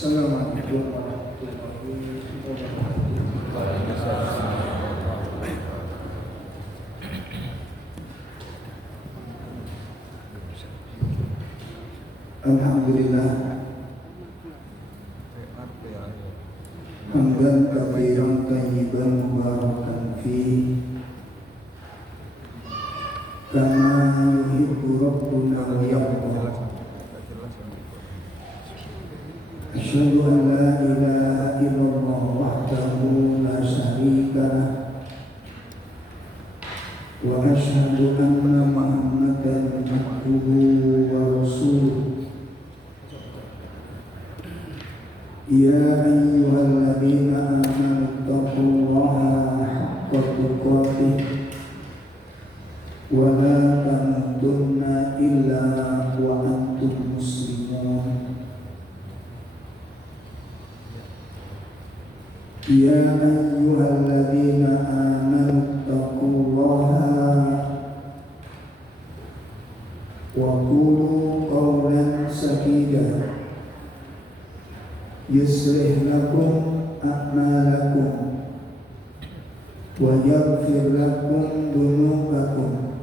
Assalamualaikum warahmatullahi wabarakatuh. Alhamdulillah hamdan katsiran thayyiban mubarakan fihi kama yuhibbu rabbuna wa yarda. Asyhadu an la ilaha illallah wahdahu la syarika lah wa asyhadu anna Muhammadan abduhu wa rasuluh. Ya ayyuhalladzina amanu taqullaha haqqa tuqatih wa la tamutunna illa wa antum muslimun. Ya ayyuhalladzina amanu taqullaha wa qulu qawlan sadida yuslih lakum a'malakum wa yaghfir lakum dhunubakum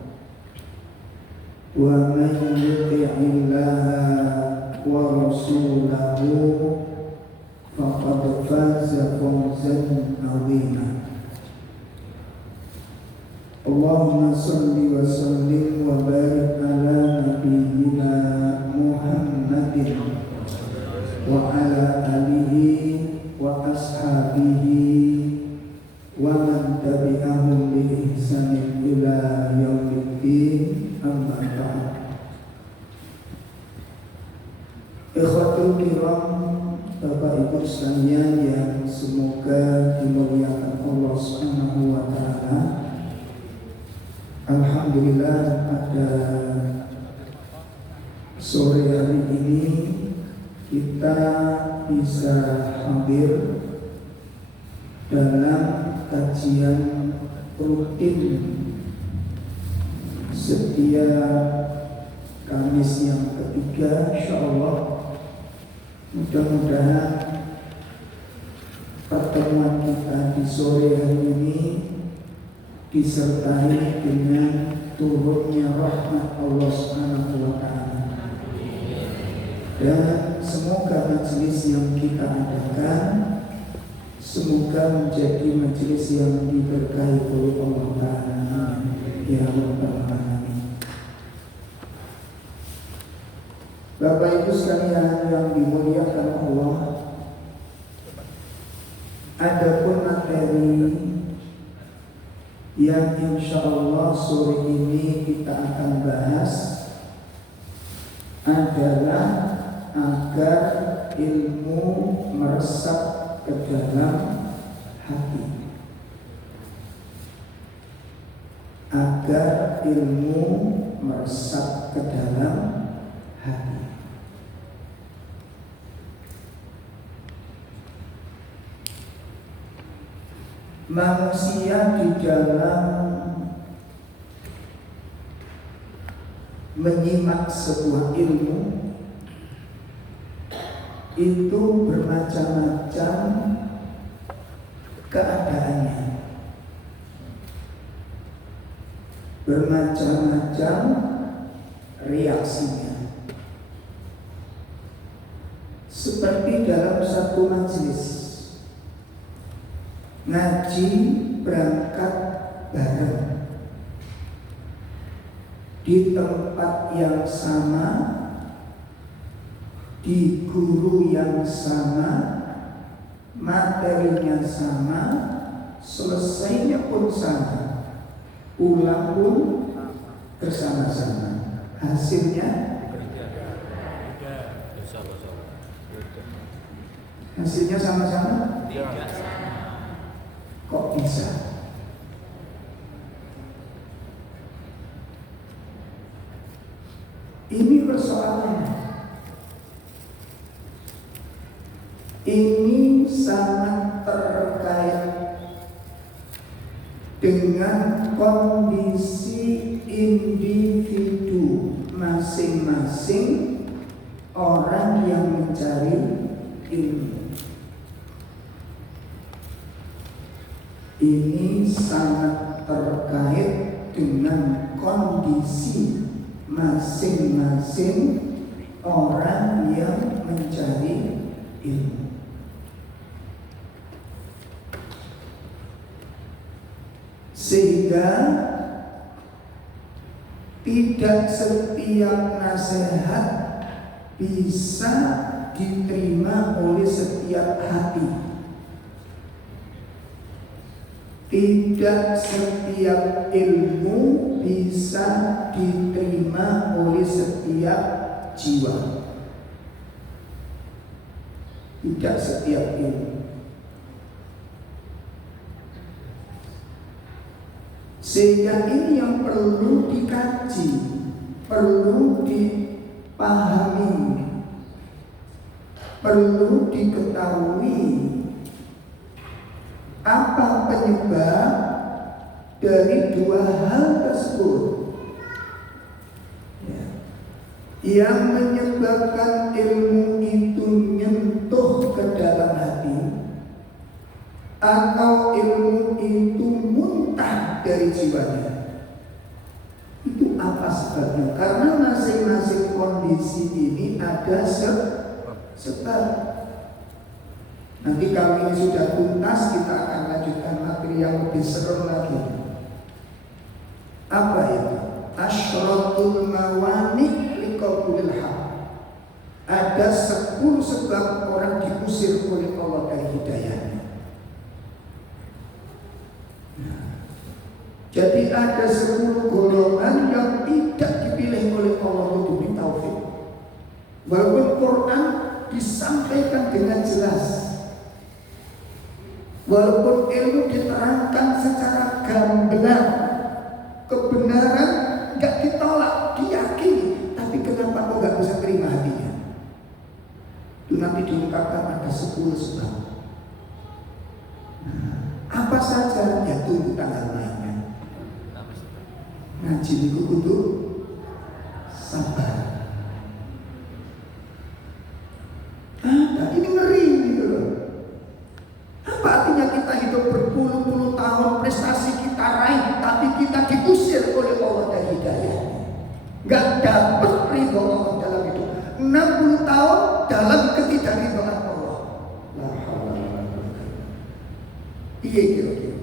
wa man yuti'illaha wa rasulahu faqad faza fawzan 'azima. Allahumma shalli wa sallim wa barik ala nabiyyina Muhammadin wa ala alihi wa ashabihi wa man tabi'ahum bi ihsanin ila yaumiddin, amma ba'd. Ikhwatul kiram, Bapak Ibu sekalian yang semoga dimuliakan Allah Subhanahu wa taala. Alhamdulillah pada sore hari ini kita bisa hadir dalam kajian rutin setiap Kamis yang ketiga, insyaallah. Mudah-mudahan pertemuan kita di sore hari ini disertai dengan turunnya rahmat Allah Subhanahu wa taala. Dan semoga majelis yang kita adakan semoga menjadi majelis yang diberkahi oleh Allah Ta'ala, ya Rabbal Alamin. Bapak Ibu sekalian yang dimuliakan Allah, adapun materi yang insya Allah sore ini kita akan bahas adalah agar ilmu meresap ke dalam hati. Agar ilmu meresap ke dalam hati. Manusia di dalam menyimak sebuah ilmu itu bermacam-macam keadaannya, bermacam-macam reaksinya. Seperti dalam satu majelis ngaji berangkat bareng di tempat yang sama, di guru yang sama, materinya sama, selesainya pun sama, pulang pun bersama-sama. Hasilnya sama-sama? Kok bisa? Ini persoalannya. Ini sangat terkait dengan kondisi individu masing-masing orang yang mencari ilmu. ini sangat terkait dengan kondisi masing-masing orang yang mencari ilmu. Sehingga tidak setiap nasihat bisa diterima oleh setiap hati. Tidak setiap ilmu bisa diterima oleh setiap jiwa. Tidak setiap ilmu. Sehingga ini yang perlu dikaji, perlu dipahami, perlu diketahui apa penyebab dari dua hal tersebut yang menyebabkan ilmu itu nyentuh ke dalam hati atau ilmu itu muntah dari jiwanya. Itu apa sebabnya? Karena masing-masing kondisi ini ada sebab. Nanti kalau ini sudah tuntas, kita akan lanjutkan materi yang lebih seru lagi. Apa itu? Asyratul mawani liqabulil haq. Ada 10 sebab orang diusir oleh Allah dari hidayahnya. Jadi ada 10 golongan yang tidak dipilih oleh Allah untuk diberi taufik. Walaupun Quran disampaikan dengan jelas, walaupun ilmu diterangkan secara gamblang, kebenaran nggak ditolak, diyakini, tapi kenapa kok nggak bisa terima hatinya? Itu nanti diungkapkan ada 10 sebab. Apa saja? Ya tunggu tanggal mainnya. Ngaji itu kudu sabar. Ini ngeri gitu loh. Apa artinya kita hidup berpuluh-puluh tahun, prestasi kita raih, tapi kita diusir oleh Allah dari hidayah. Gak dapat ridho Allah dalam hidup. 60 tahun dalam ketidakridhaan Allah. La haula wala quwwata. Iya kira-kira.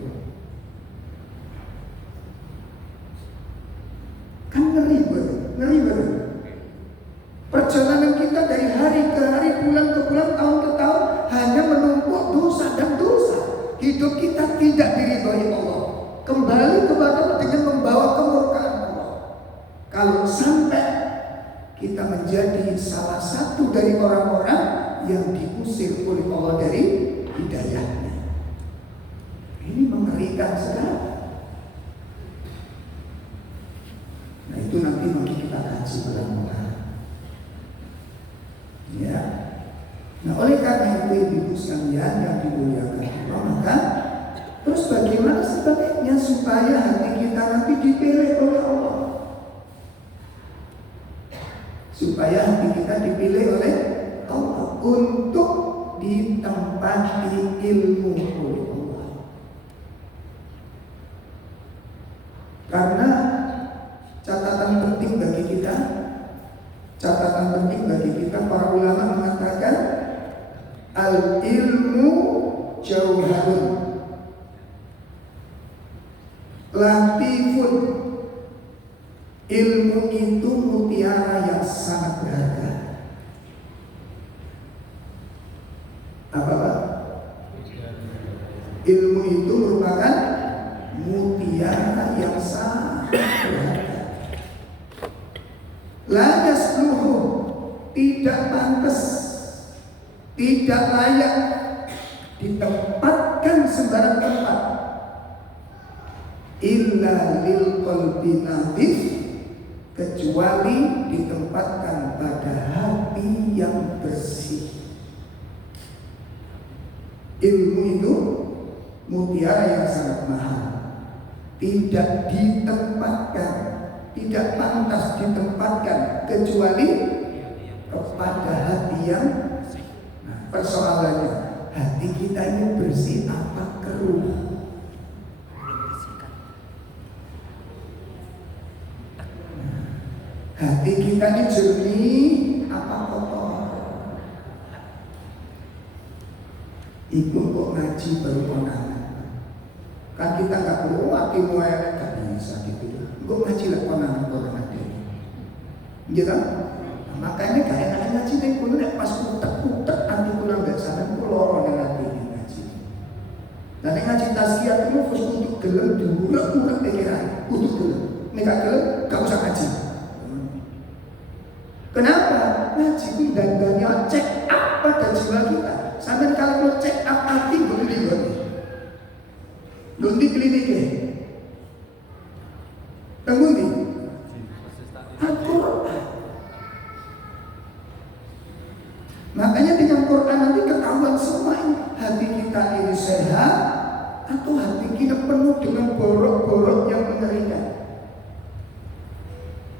Kan ngeri banget. Perjalanan kita dari hari ke hari, bulan ke bulan, tahun ke tahun hanya menumpuk dosa dan dosa. Hidup kita tidak diridhoi Allah. Kembali kepada Allah dengan membawa kemurkaan Allah. Kalau sampai kita menjadi salah satu dari orang-orang yang diusir oleh Allah dari hidayahnya, ini mengerikan sekali. Nah itu nanti kita kaji pelan-pelan. Ya. Nah oleh karena itu ibu sekalian yang dimuliakan Allah, maka terus bagaimana sebaliknya supaya hati kita nanti dipilih oleh Allah, supaya hati kita dipilih oleh Allah untuk ditempati ilmu oleh Allah. Karena catatan penting bagi kita, para ulama mengatakan al-ilmu jauharun latifun. Ilmu itu mutiara yang sangat berharga. Apa? Ilmu itu merupakan mutiara yang sangat berharga. La yasluhu, tidak pantas, tidak layak ditempatkan sembarang tempat, illa lil qalbi nadhif, kecuali ditempatkan pada hati yang bersih. Ilmu itu mutiara yang sangat mahal, tidak ditempatkan, tidak pantas ditempatkan kecuali kepada hati yang. Nah, persoalannya hati kita ini bersih apa keruh? Hati kita ini jernih apa kotor? Ibu kok ngaji baru konangan. Kan kita nggak perlu hatimu elek, gak bisa gitu. Kok ngaji lah konangan corona ini, gitu? Nah, makanya gak enak ngaji nih. Kulo nek pas utek anti kulo nggak sampai kulo lorong nanti ngaji. Dan ngaji tazkiyah itu harus untuk gelem diurek-urek pikiran, untuk gelem. Nek gak gelem gak usah ngaji. Kenapa? Ngaji itu dandanya check up pada jiwa kita. Sampai kalau check up hati Lundi klinik ya. Tunggu nih. Al-Quran. Makanya dengan Quran nanti ketahuan semua ini. Hati kita ini sehat atau hati kita penuh dengan borok-borok yang mengerikan.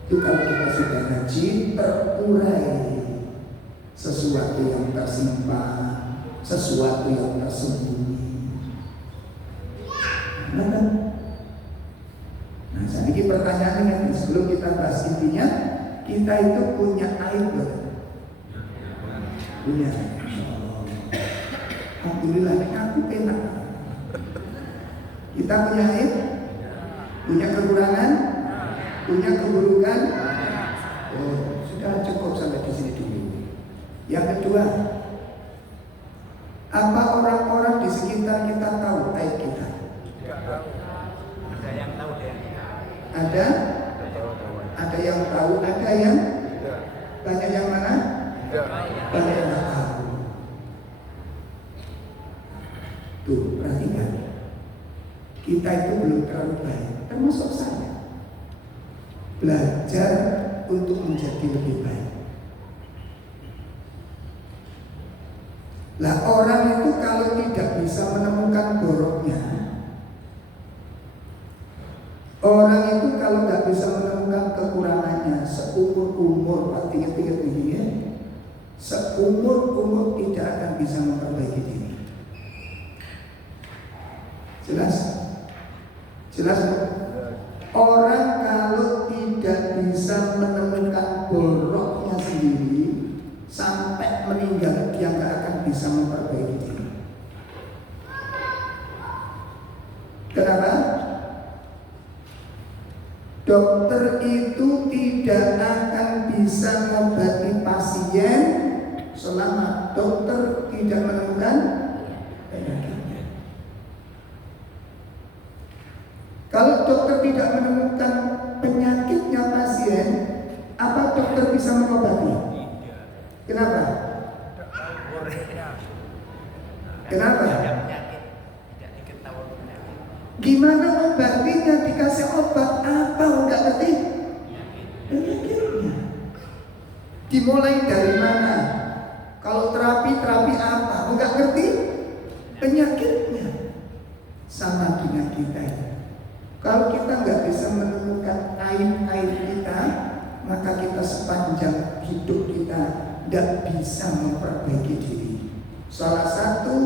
Itu kalau kita sudah ngaji terurai sesuatu yang tersimpan, sesuatu yang tersembunyi. Nah, saya ini pertanyaannya sebelum kita bahas intinya, kita itu punya aib loh. Punya. Alhamdulillah, aku enak. Kita punya aib, punya kekurangan, punya keburukan. Oh, sudah cukup sampai di sini dulu. Yang kedua, apa orang-orang di sekitar kita tahu aib kita? Ada yang tahu deh. Ada yang tahu, ada yang banyak yang mana? Banyak yang tak tahu. Tuh, perhatikan. Kita itu belum terlalu baik, termasuk saya. Belajar untuk menjadi lebih baik. Lah orang itu kalau tidak bisa menemukan boroknya, orang itu kalau nggak bisa menemukan kekurangannya seumur-umur, ingat-ingat ini ya, seumur-umur tidak akan bisa memperbaiki diri. Jelas? Jelas? Orang kalau tidak bisa menemukan boroknya sendiri sampai meninggal, dia nggak akan bisa memperbaiki diri. Kenapa? Dokter itu tidak akan bisa mengobati pasien selama dokter tidak menemukan penyakitnya. Kalau dokter tidak menemukan penyakitnya pasien, apa dokter bisa mengobati? Kenapa? Kenapa? Gimana obatinya? Dikasih obat apa? Enggak ngerti penyakitnya. Dimulai dari mana? Kalau terapi apa? Enggak ngerti penyakitnya. Sama dengan kita. Kalau kita nggak bisa menemukan aib-aib kita, maka kita sepanjang hidup kita tidak bisa memperbaiki diri. Salah satu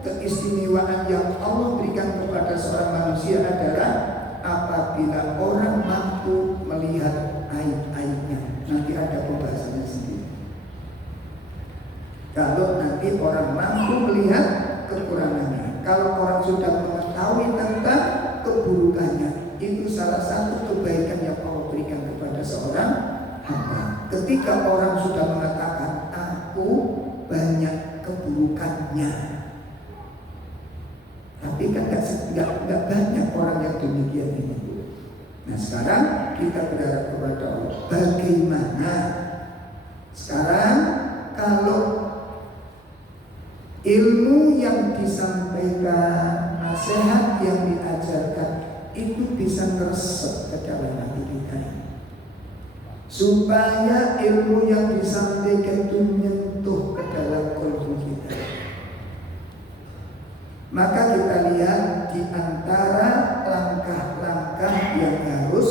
keistimewaan yang Allah berikan kepada seorang manusia adalah apabila orang mampu melihat aib-aibnya. Nanti ada pembahasannya sendiri. Kalau nanti orang mampu melihat kekurangannya, kalau orang sudah mengetahui tentang keburukannya, itu salah satu kebaikan yang Allah berikan kepada seorang hamba. Ketika orang sudah mengatakan aku banyak keburukannya, tapi kan nggak banyak orang yang demikian ini. Nah sekarang kita berharap kepada Allah, bagaimana sekarang kalau ilmu yang disampaikan, nasihat yang diajarkan itu bisa meresap ke dalam hati kita, supaya ilmu yang disampaikan itu menyentuh ke dalam kalbu kita. Maka kita lihat di antara langkah-langkah yang harus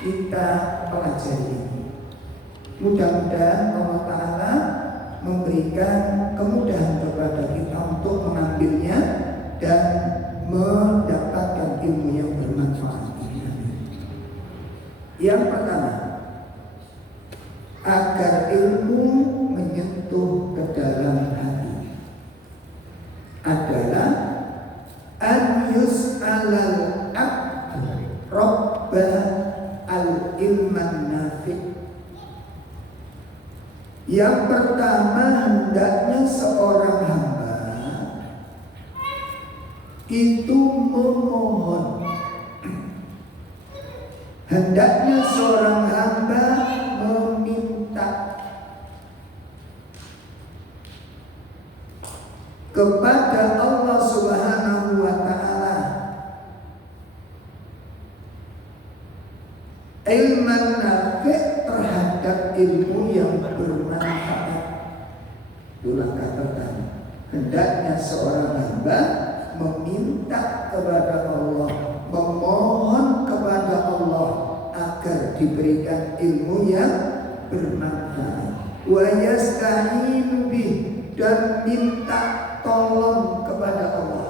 kita pelajari. Mudah-mudahan Allah Ta'ala memberikan kemudahan kepada kita untuk mengambilnya dan mendapatkan ilmu yang bermanfaat. Yang pertama, menyentuh ke dalam hati adalah an yus'alal abdu rabba al-ilman nafi'. Yang pertama, hendaknya seorang hamba itu memohon. Hendaknya seorang hamba meminta kepada Allah Subhanahu wa ta'ala ilman nafi' terhadap ilmu yang bermanfaat. Itulah kata tadi. Hendaknya seorang hamba meminta kepada Allah, memohon kepada Allah agar diberikan ilmu yang bermanfaat. Wa yasta'inu bih, dan minta tolong kepada Allah.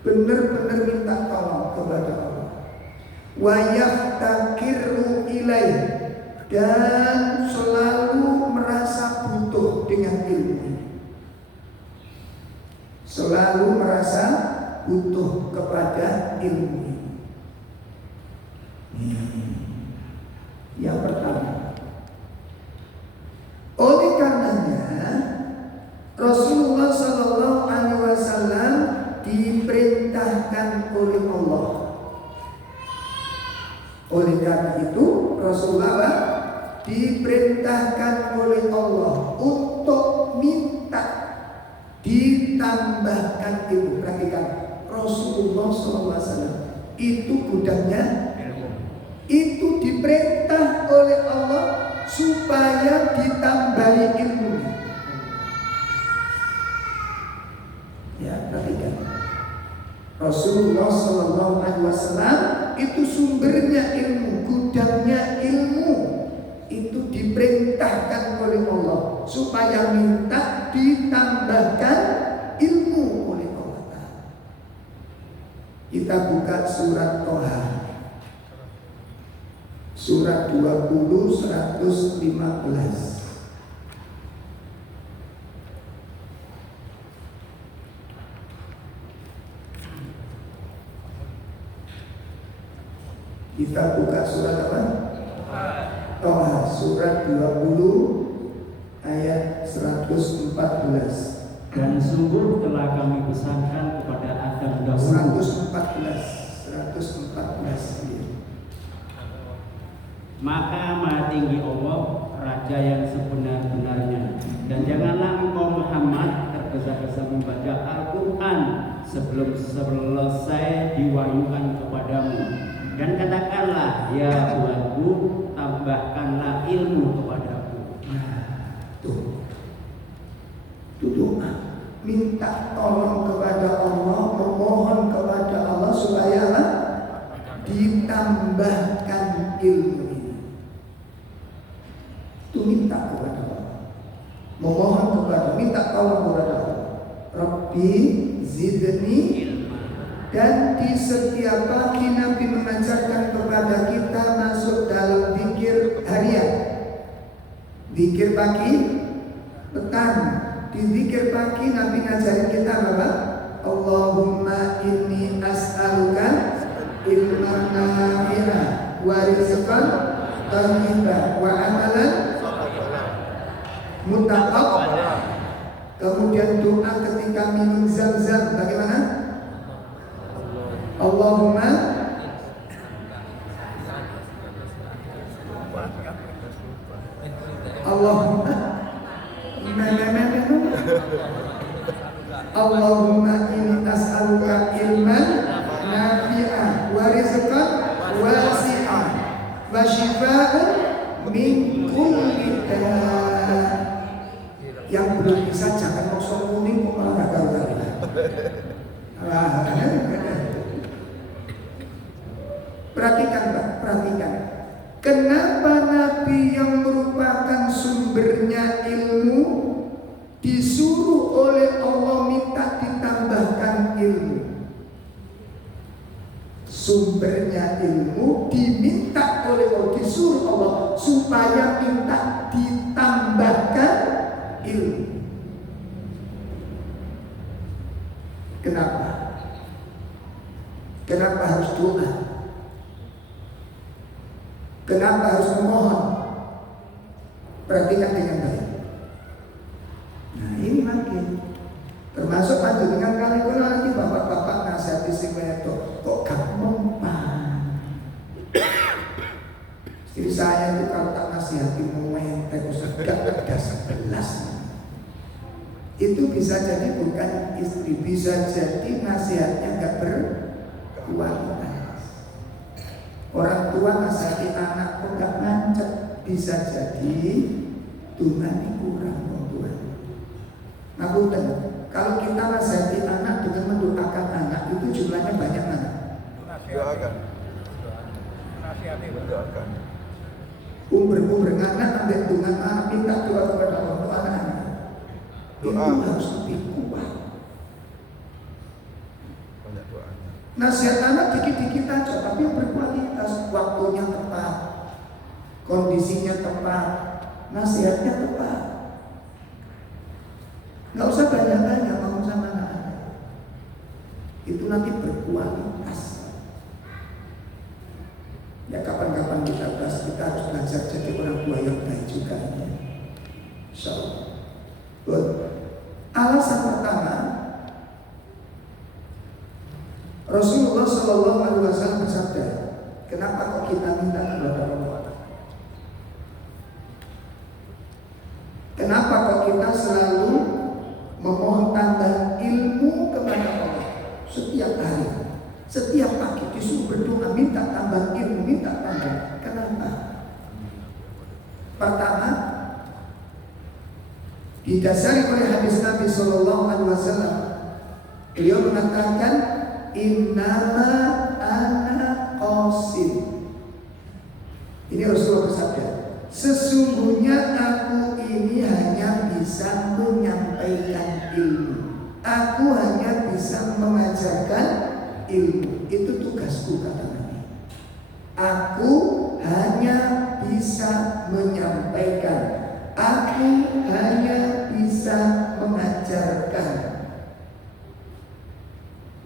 Benar-benar minta tolong kepada Allah. Wa yaftakiru ilaih, dan selalu merasa butuh dengan ilmu. Selalu merasa butuh kepada ilmu. Yang pertama. Oleh karenanya Rasulullah Sallallahu Alaihi Wasallam diperintahkan oleh Allah. Oleh karena itu Rasulullah diperintahkan oleh Allah untuk minta ditambahkan ilmu. Perhatikan, Rasulullah SAW itu budaknya itu diperintah oleh Allah supaya ditambahi ilmu. Ya, perhatikan, Rasulullah SAW itu sumbernya ilmu, gudangnya ilmu. Itu diperintahkan oleh Allah supaya minta ditambahkan ilmu oleh Allah. Kita buka surat Toha, surat 20 115. Kita buka surat apa? Toha, surat 20 ayat 114. Dan sungguh telah kami pesankan kepada Adam dahulu. 114. Maka Maha Tinggi Allah, Raja yang sebenar-benarnya. Dan janganlah engkau Muhammad tergesa-gesa membaca Al-Quran sebelum selesai diwahyukan kepadamu. Dan katakanlah, ya Tuhanku, tambahkanlah ilmu kepadaku. Itu doa, minta tolong kepada Allah, memohon kepada Allah supaya ditambahkan ilmu ini. Itu minta kepada Allah, memohon kepada, minta tolong kepada Allah. Rabbi zidni. Dan di setiap pagi Nabi mengajarkan kepada kita masuk dalam zikir harian. Zikir pagi, petang. Di zikir pagi Nabi ngajarin kita apa? Allahumma inni as'aluka ilman nafi'an wa rizqan thayyiban wa amalan mutaqabbalan. Kemudian doa ketika minum zam-zam bagaimana? Allahumma Allahumma inni as'aluka ilman nafi'an wa rizqan wasi'an wa shifaa'an min kulli da'. Yang belum bisa jangan kosong kuning kok malah gagal. Perhatikan Pak, perhatikan. Kenapa Nabi yang merupakan sumbernya ilmu disuruh oleh Allah minta ditambahkan ilmu? Sumbernya ilmu diminta oleh Allah, disuruh Allah supaya minta ditambahkan ilmu. Kenapa? Kenapa harus doa? Kenapa harus memohon? Perhatikan dengan baik. Nah ini makin termasuk dengan kali itu nanti bapak-bapak nasihati sing itu kok gak mempan. Istri saya itu kalau tak nasihati mentek gak ada 11. Itu bisa jadi bukan istri, bisa jadi nasihatnya gak berkualitas. Orang tua nasihati anak kok gak ngancet, bisa jadi Tuhan kurang Tuhan. Nah bukan, kalau kita nasihati anak dengan mendoakan anak itu jumlahnya banyak mana? Doakan. Nasihati berdoakan. Umber anak ambil dengan anak minta doa kepada Allah untuk anak-anak. Itu harus lebih kuat. Banyak doanya. Nasihat anak dikit-dikit aja, tapi yang berkualitas, waktunya tepat, kondisinya tepat, nasihatnya tepat. Nggak usah banyak-banyak ngomong sama anak-anak. Itu nanti berkualitas. Ya kapan-kapan kita bahas, kita harus belajar jadi orang tua yang baik juga. So, alasan pertama, Rasulullah Shallallahu Alaihi Wasallam bersabda, kenapa kok kita minta kepada Allah? Kenapa kok kita selalu memohon tambah ilmu kepada Allah setiap hari, setiap pagi disuruh berdoa minta tambah ilmu, minta tambah. Kenapa? Pertama, didasari oleh hadis Nabi Shallallahu Alaihi Wasallam, beliau mengatakan, innama ana qasim. Ini Rasulullah bersabda, sesungguhnya aku ini hanya bisa menyampaikan ilmu. Aku hanya bisa mengajarkan ilmu. Itu tugasku, kata Nabi. Aku hanya bisa menyampaikan. Aku hanya bisa mengajarkan.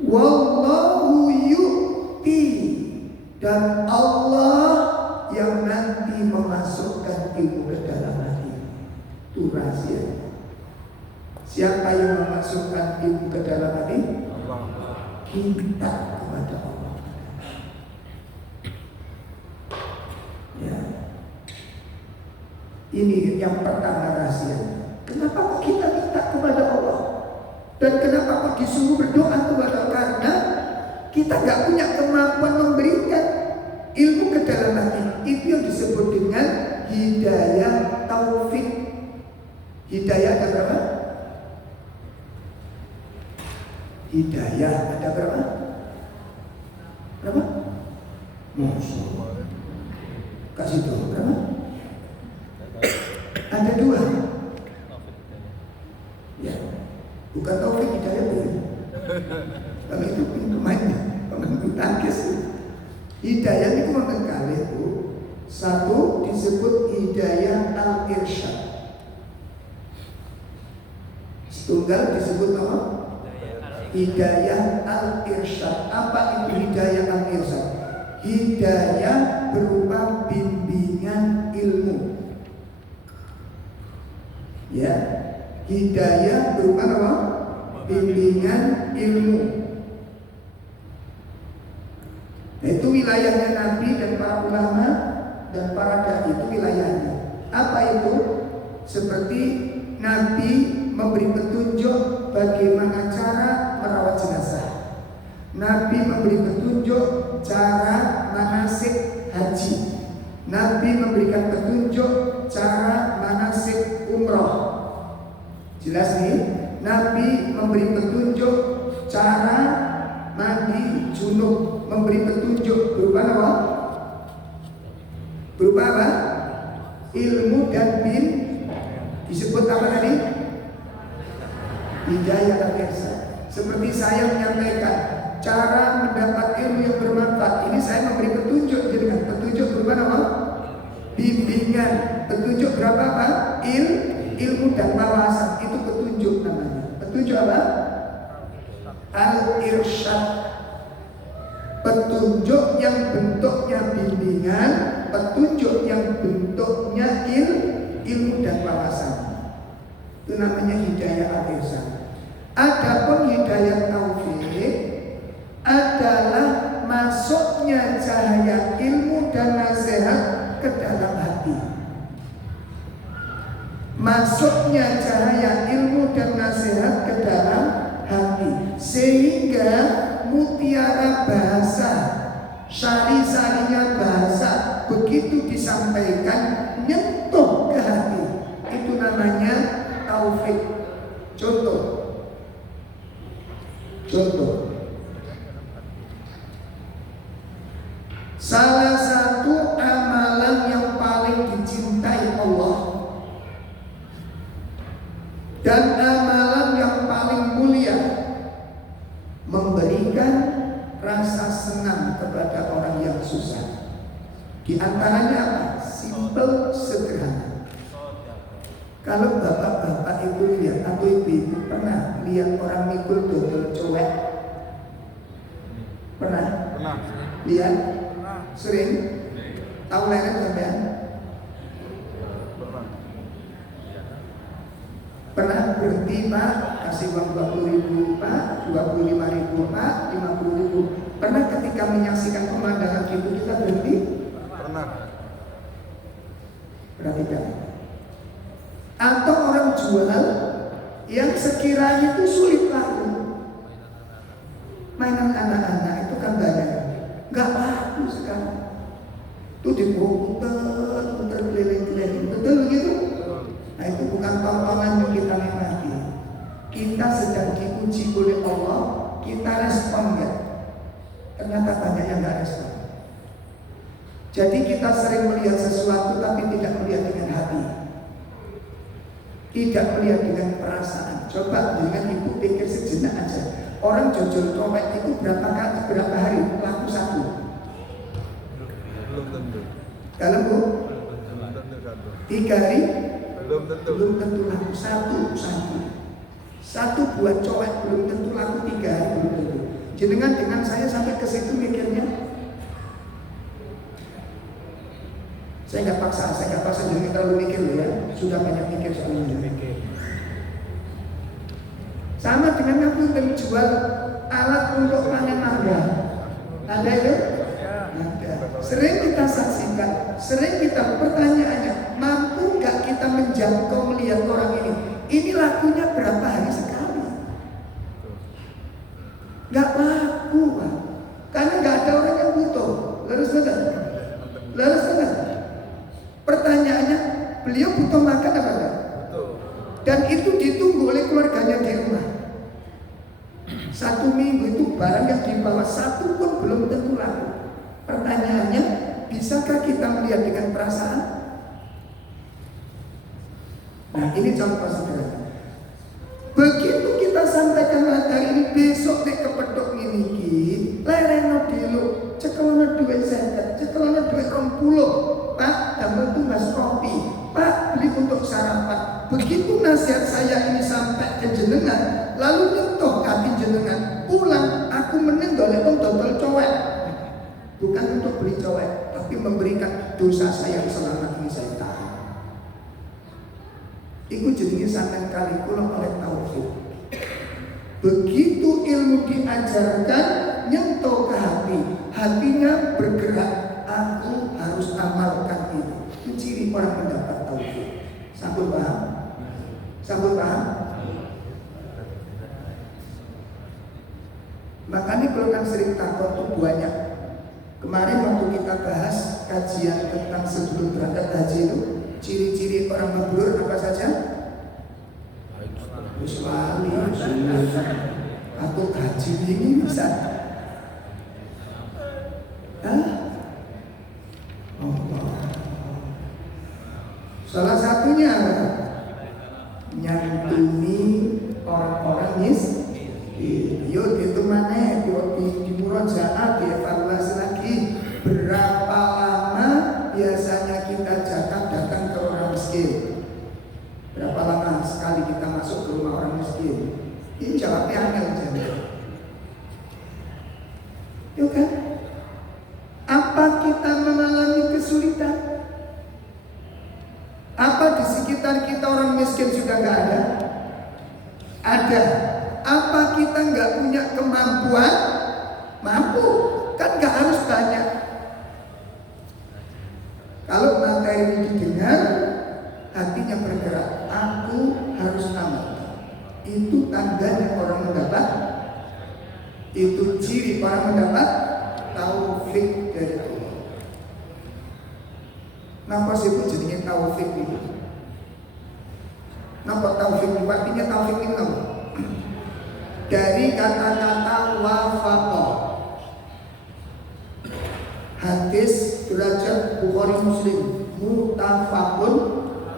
Wallahu yu'ti, dan Allah yang nanti memasukkan ilmu ke dalam hati. Itu rahasia. Siapa yang memasukkan ilmu ke dalam hati? Kita kepada Allah. Ya. Ini yang pertama rahasia. Kenapa kok kita minta kepada Allah? Dan kenapa kok disuruh berdoa kepada Allah? Karena kita gak punya kemampuan memberikan ilmu ke dalam hati. Itu yang disebut dengan hidayah taufik. Hidayah ada berapa? Hidayah ada berapa? Berapa? Kasih tahu berapa? Ada 2. Ya, bukan taufik, hidayah boleh. Kalau itu pemainnya, pemain bulu tangkis. Hidayah itu mengkali itu. Satu disebut hidayah al-irsyad. Setunggal disebut apa? Hidayah al-irsyad. Apa itu hidayah al-irsyad? Hidayah berupa bimbingan ilmu. Ya, hidayah berupa apa? Bimbingan ilmu. Nah, itu wilayahnya Nabi dan para ulama dan para dai, itu wilayahnya. Apa itu? Seperti Nabi memberi petunjuk bagaimana cara merawat jenazah. Nabi memberi petunjuk cara manasik haji. Nabi memberikan petunjuk cara manasik umroh. Jelas nih? Nabi memberi petunjuk cara mandi junub, memberi petunjuk berupa apa? Berupa apa? Ilmu dan bin. Disebut apa tadi? Hidayah al-irsyad. Seperti saya menyampaikan cara mendapat ilmu yang bermanfaat. Ini saya memberi petunjuk, dengan petunjuk berupa apa? Bimbingan. Petunjuk berapa apa? ilmu dan wawasan itu petunjuk namanya. Petunjuk apa? Al-irsyad. Petunjuk yang bentuknya bimbingan, petunjuk yang bentuknya ilmu dan wawasan. Itu namanya hidayah al-irsyad. Adapun hidayah taufik adalah masuknya cahaya ilmu dan nasihat ke dalam hati. Masuknya cahaya ilmu dan nasihat ke dalam hati, sehingga mutiara bahasa, sari-sarinya bahasa begitu disampaikan nyentuh ke hati. Itu namanya taufik. Contoh. Salah satu amalan yang paling dicintai Allah dan amalan yang paling mulia, memberikan rasa senang kepada orang yang susah. Di antaranya apa? Simple, sederhana. Kalau bapak-bapak ibu lihat atau ibu pernah lihat orang mikul dodol cowek? Pernah? Lihat? Sering? Tahu leren sampean? Pernah berhenti Pak, kasih uang 20.000 Pak, 25.000 Pak, 50.000. Pernah ketika menyaksikan pemandangan itu kita berhenti? Pernah. Pernah tidak? Atau orang jual yang sekiranya itu sulit laku, mainan anak-anak itu kan banyak, nggak laku sekarang. Itu diputer keliling-keliling, betul begitu? Nah itu bukan tontonan yang kita nikmati. Kita sedang diuji oleh Allah, kita respon nggak? Ternyata banyak yang nggak respon. Jadi kita sering melihat sesuatu tapi tidak melihat dengan hati. Tidak melihat dengan perasaan. Coba dengan ibu pikir sejenak aja. Orang jojol cowek itu berapa hari laku satu? Belum tentu. Kalau bu? Belum tentu satu. 3 hari? Belum tentu. Belum tentu laku satu buat cowek belum tentu laku 3 hari, belum tentu. Jenengan dengan saya sampai ke situ mikirnya. Saya nggak paksa jadi terlalu mikir loh ya. Sudah banyak mikir soalnya. Sama dengan aku yang jual alat untuk panen mangga. Ada itu? Ada. Sering kita saksikan, sering kita pertanyaannya, mampu nggak kita menjangkau melihat orang ini? Ini lakunya berapa hari sekali? Nggak laku Pak. Karena nggak ada orang yang butuh. Lurus benar. Pertanyaannya, beliau butuh makan apa enggak? Dan itu ditunggu oleh keluarganya di rumah. 1 minggu itu barang yang dibawa satu pun belum tentu laku. Pertanyaannya, bisakah kita melihat dengan perasaan? Nah ini contoh sederhana. Begitu kita sampaikan materi ini, besok nek kepethuk ngene iki, lereno dulu, cekelono duit 50, cekelono duit 20. Pak, damel tumbas kopi. Pak, beli untuk sarapan. Begitu nasihat saya ini sampai ke jenengan, lalu nyentuh hati jenengan, pulang aku mending golek dodol cowek. Bukan untuk beli cowek, tapi memberikan dosa saya selama ini saya tahu. Iku jenenge sampean kali kula oleh taufik. Begitu ilmu diajarkan, nyentuh ke hati, hatinya bergerak. Aku harus amalkan ini. Itu ciri orang mendapat taufik. Sampun paham? Makanya kalau kan sering takut tuh banyak. Kemarin waktu kita bahas kajian tentang sebelum berangkat haji itu, ciri-ciri orang mabrur apa saja? Uswali, atau haji ini bisa. Salah satunya nyantuni orang-orang miskin. Yuk itu mana? Di murojaah dievaluasi lagi. Berapa lama biasanya kita datang ke orang miskin? Berapa lama masuk ke rumah orang miskin. Ini jawabnya angel jadi. Yuk kan? Apa kita mengalami kesulitan? Apa di sekitar kita orang miskin sudah nggak ada? Ada. Apa kita nggak punya kemampuan? Mampu. Kan nggak harus banyak. Kalau materi ini didengar, hatinya bergerak. Aku harus amal. Itu tandanya orang mendapat. Itu ciri orang mendapat taufik dari Allah. Napa sih pun jadinya taufik itu? Napa taufik itu? Artinya taufik itu apa? Dari kata-kata wafaqa. Hadis belajar Bukhari Muslim, mutafakun,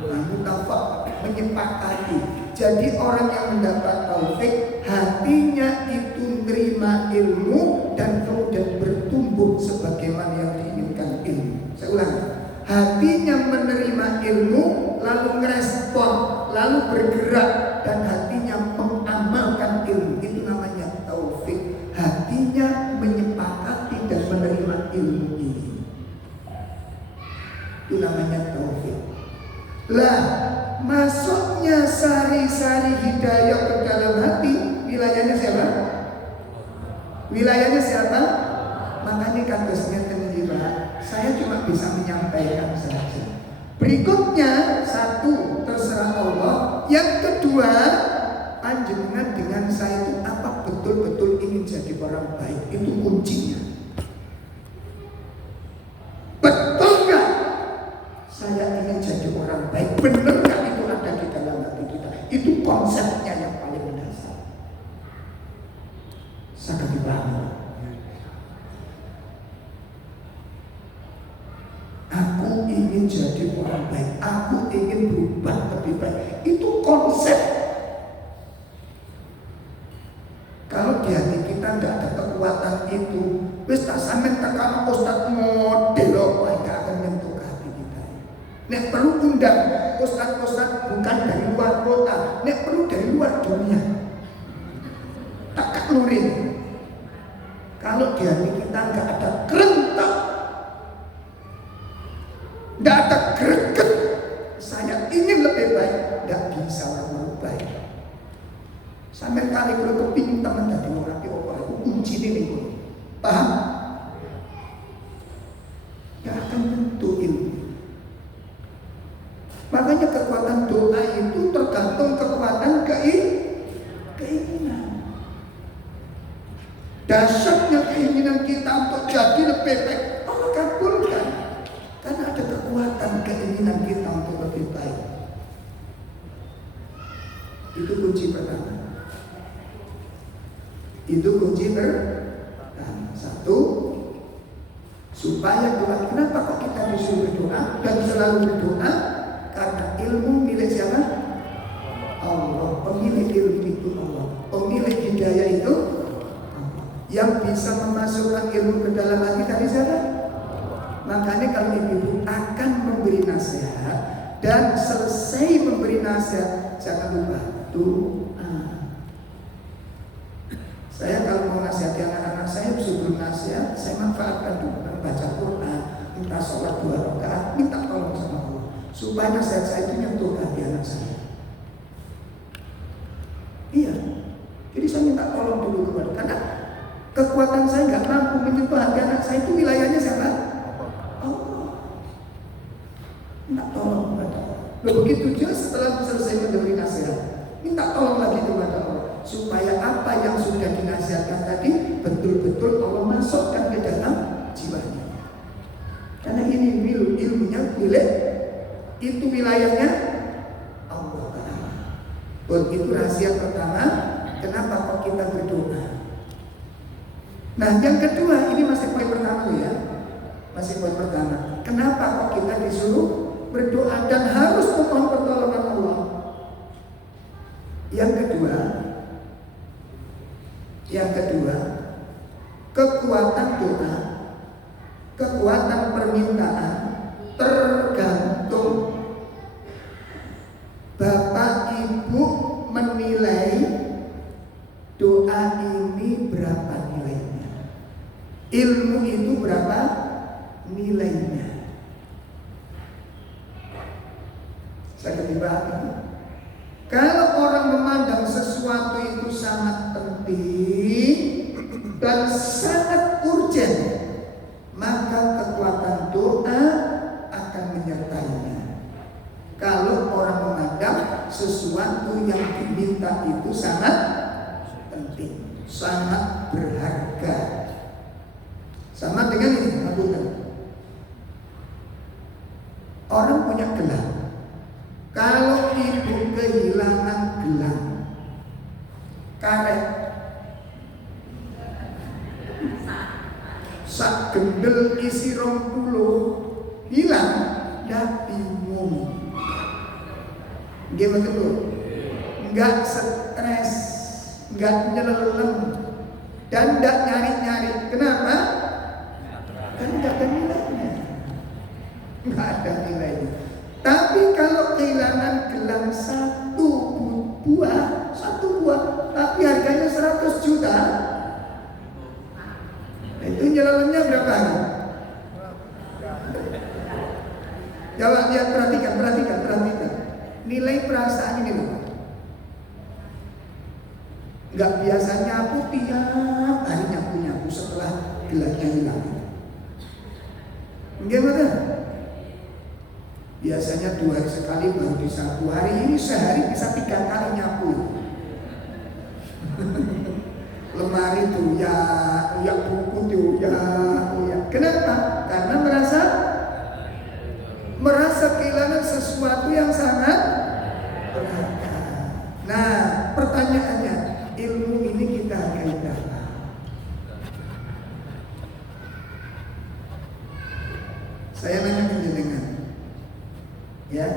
mutafak menyepakati. Jadi orang yang mendapat taufik, hatinya itu menerima ilmu dan kemudian bertumbuh sebagaimana yang diinginkan ilmu. Saya ulang, hatinya menerima ilmu, lalu merespon, lalu bergerak dan hatinya mengamalkan ilmu. Itu namanya taufik. Hatinya menyepakati dan menerima ilmu ini. Itu namanya taufik. Lah, masuknya sari-sari hidayah ke dalam hati, wilayahnya siapa? Wilayahnya siapa? Makanya kasusnya terlibat. Saya cuma bisa menyampaikan saja. Berikutnya, satu, terserah Allah. Yang kedua, panjenengan dengan saya itu apa betul-betul ingin jadi orang baik. Itu kuncinya. Betul gak? Saya ingin jadi orang baik. Benar gak itu ada di dalam hati kita? Itu konsepnya yang paling mendasar. Sangat dipahami. Aku ingin jadi orang baik. Aku ingin berubah lebih baik. Itu konsep. Kalau di hati kita tidak ada kekuatan itu, wis tak sampean tekan ustaz model kok gak akan menyentuh hati kita. Nek perlu undang ustaz-ustaz bukan dari luar kota, nek perlu dari luar dunia. Tak lurin. Kalau di hati kita nggak ada kerentak, nggak ada greget, saya ingin lebih baik, nggak bisa orang baik. Sampai kali kalau kepingin teman dari orang itu kunci ini, paham? Gak akan tentu ilmu. Makanya kekuatan doa itu tergantung kekuatan keinginan. Dasarnya keinginan kita untuk jadi lebih baik, Allah kabulkan. Karena ada kekuatan keinginan kita untuk lebih baik. Itu kunci pertama. Itu kunci pertama. Satu, supaya doa. Kenapa kok kita disuruh berdoa dan selalu berdoa? Karena ilmu milik siapa? Allah. Pemilik ilmu itu Allah. Pemilik hidayah itu Allah. Yang bisa memasukkan ilmu ke dalam hati tadi siapa? Makanya kalau ibu akan memberi nasihat dan selesai memberi nasihat, jangan lupa doa. Saya kalau mau nasihati anak-anak saya, sebelum nasihat, saya manfaatkan dulu, baca Quran, minta sholat 2 rakaat, minta tolong sama Allah, supaya nasihat saya itu nyentuh hati anak saya. Iya, jadi saya minta tolong dulu kepada, karena kekuatan saya nggak mampu menyentuh hati anak saya, itu wilayahnya siapa? Allah. Minta tolong kepada Allah. Begitu juga setelah selesai memberi nasihat, minta tolong lagi kepada Allah, supaya apa yang sudah dinasihatkan tadi betul-betul Allah masukkan ke dalam jiwanya. Karena ini ilmunya milik, itu wilayahnya Allah Ta'ala. Itu rahasia pertama, kenapa kok kita berdoa. Nah yang kedua, ini masih poin pertama ya. Masih poin pertama, kenapa kok kita disuruh berdoa dan harus memohon pertolongan Allah. Yang kedua, kekuatan doa, kekuatan permintaan tergantung Bapak Ibu menilai doa ini berapa nilainya, ilmu itu berapa nilainya. Saya ketiba, kalau orang memandang sesuatu itu sangat penting dan sangat urgent, maka kekuatan doa akan menyertainya. Kalau orang memandang sesuatu yang diminta itu sangat penting, sangat berharga. Sama dengan ini, orang punya gelang. Kalau ibu kehilangan gelang, karet, sak gendel isi 20 hilang, dah bingung. Gimana tuh? Enggak stres, enggak nyelelem, dan enggak nyari-nyari. Kenapa? Kan enggak ada nilainya. Enggak ada nilainya. Tapi kalau kehilangan gelang satu buah, tapi harganya 100 juta, itu nyelelemnya berapa hari? Jawab, lihat, perhatikan. Nilai perasaan ini loh. Gak biasa nyapu tiap hari nyapu setelah gelangnya hilang. Gimana? Biasanya 2 hari sekali baru disapu. Hari ini sehari bisa 3 kali nyapu. Lemari tuh ya buku tuh ya. Kenapa? Karena merasa kehilangan sesuatu yang sangat berharga. Nah, pertanyaannya, ilmu ini kita hargai berapa? Saya nanya panjenengan, ya,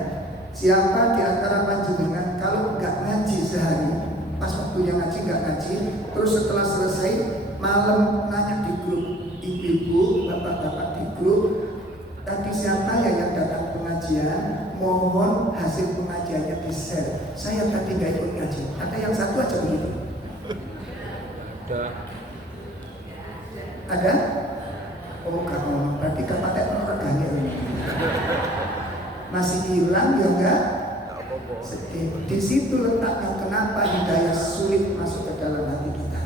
siapa di antara panjenengan kalau nggak ngaji sehari, pas waktunya ngaji nggak ngaji, terus setelah selesai malam nanya di grup ibu-ibu, bapak-bapak di grup, tadi siapa ya yang datang pengajian, mohon hasil pengajiannya di share. Saya tadi nggak ikut ngaji. Ada yang satu aja begitu. Ada? Oh kamu, berarti kapan orang gani masih hilang ya enggak? Sedih. Di situ letaknya kenapa hidayah sulit masuk ke dalam hati kita.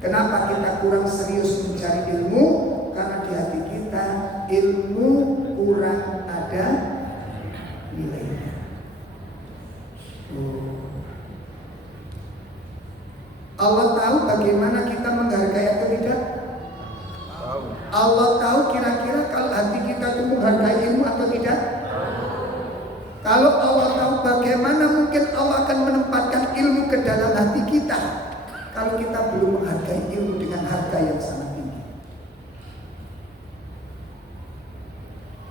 Kenapa kita kurang serius mencari ilmu? Karena di hati kita ilmu kurang ada nilainya. Allah tahu bagaimana kita menghargai atau tidak? Allah tahu kira-kira kalau hati kita itu menghargai ilmu atau tidak? Kalau Allah tahu, bagaimana mungkin Allah akan menempatkan ilmu ke dalam hati kita kalau kita belum menghargai ilmu dengan harga yang sangat tinggi?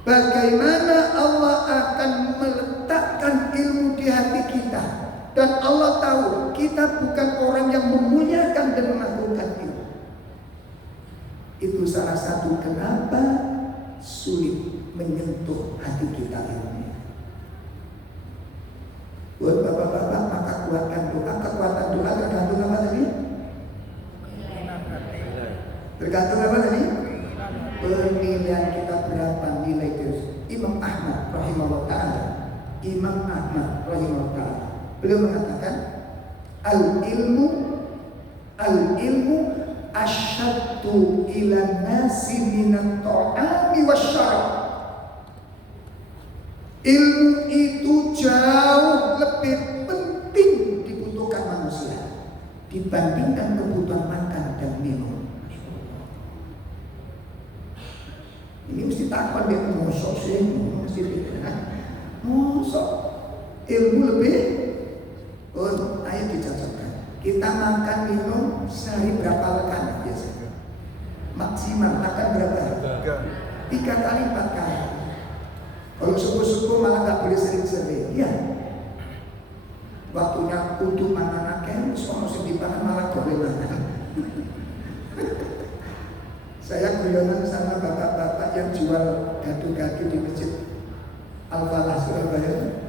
Bagaimana Allah akan meletakkan ilmu di hati kita? Dan Allah tahu kita bukan orang yang memuliakan dan mengagungkan ilmu. Itu salah satu kenapa sulit menyentuh hati kita ilmunya. Buat bapak-bapak, maka kuatkan doa. Kekuatan doa tergantung apa tadi? Tergantung apa tadi? Penilaian kita berapa nilai itu. Imam Ahmad rahimahullah ta'ala, beliau mengatakan al-ilmu asyaddu ila nasi minat ta'ami wasyarab. Ilmu itu jauh lebih penting dibutuhkan manusia dibandingkan kebutuhan makan dan minum. Ini mesti takon dia mosok sih, mesti mosok ilmu lebih. Oh, ayo dicocokkan. Kita makan minum sehari berapa rekan biasanya? Maksimal makan berapa? 3 kali 4 kali. Kalau subuh-subuh malah nggak boleh sering-sering. Ya. Waktunya kudu mangan akeh, semua mesti dipangan malah boleh makan. Saya guyonan sama bapak-bapak yang jual gado-gado di masjid Al-Falah Surabaya.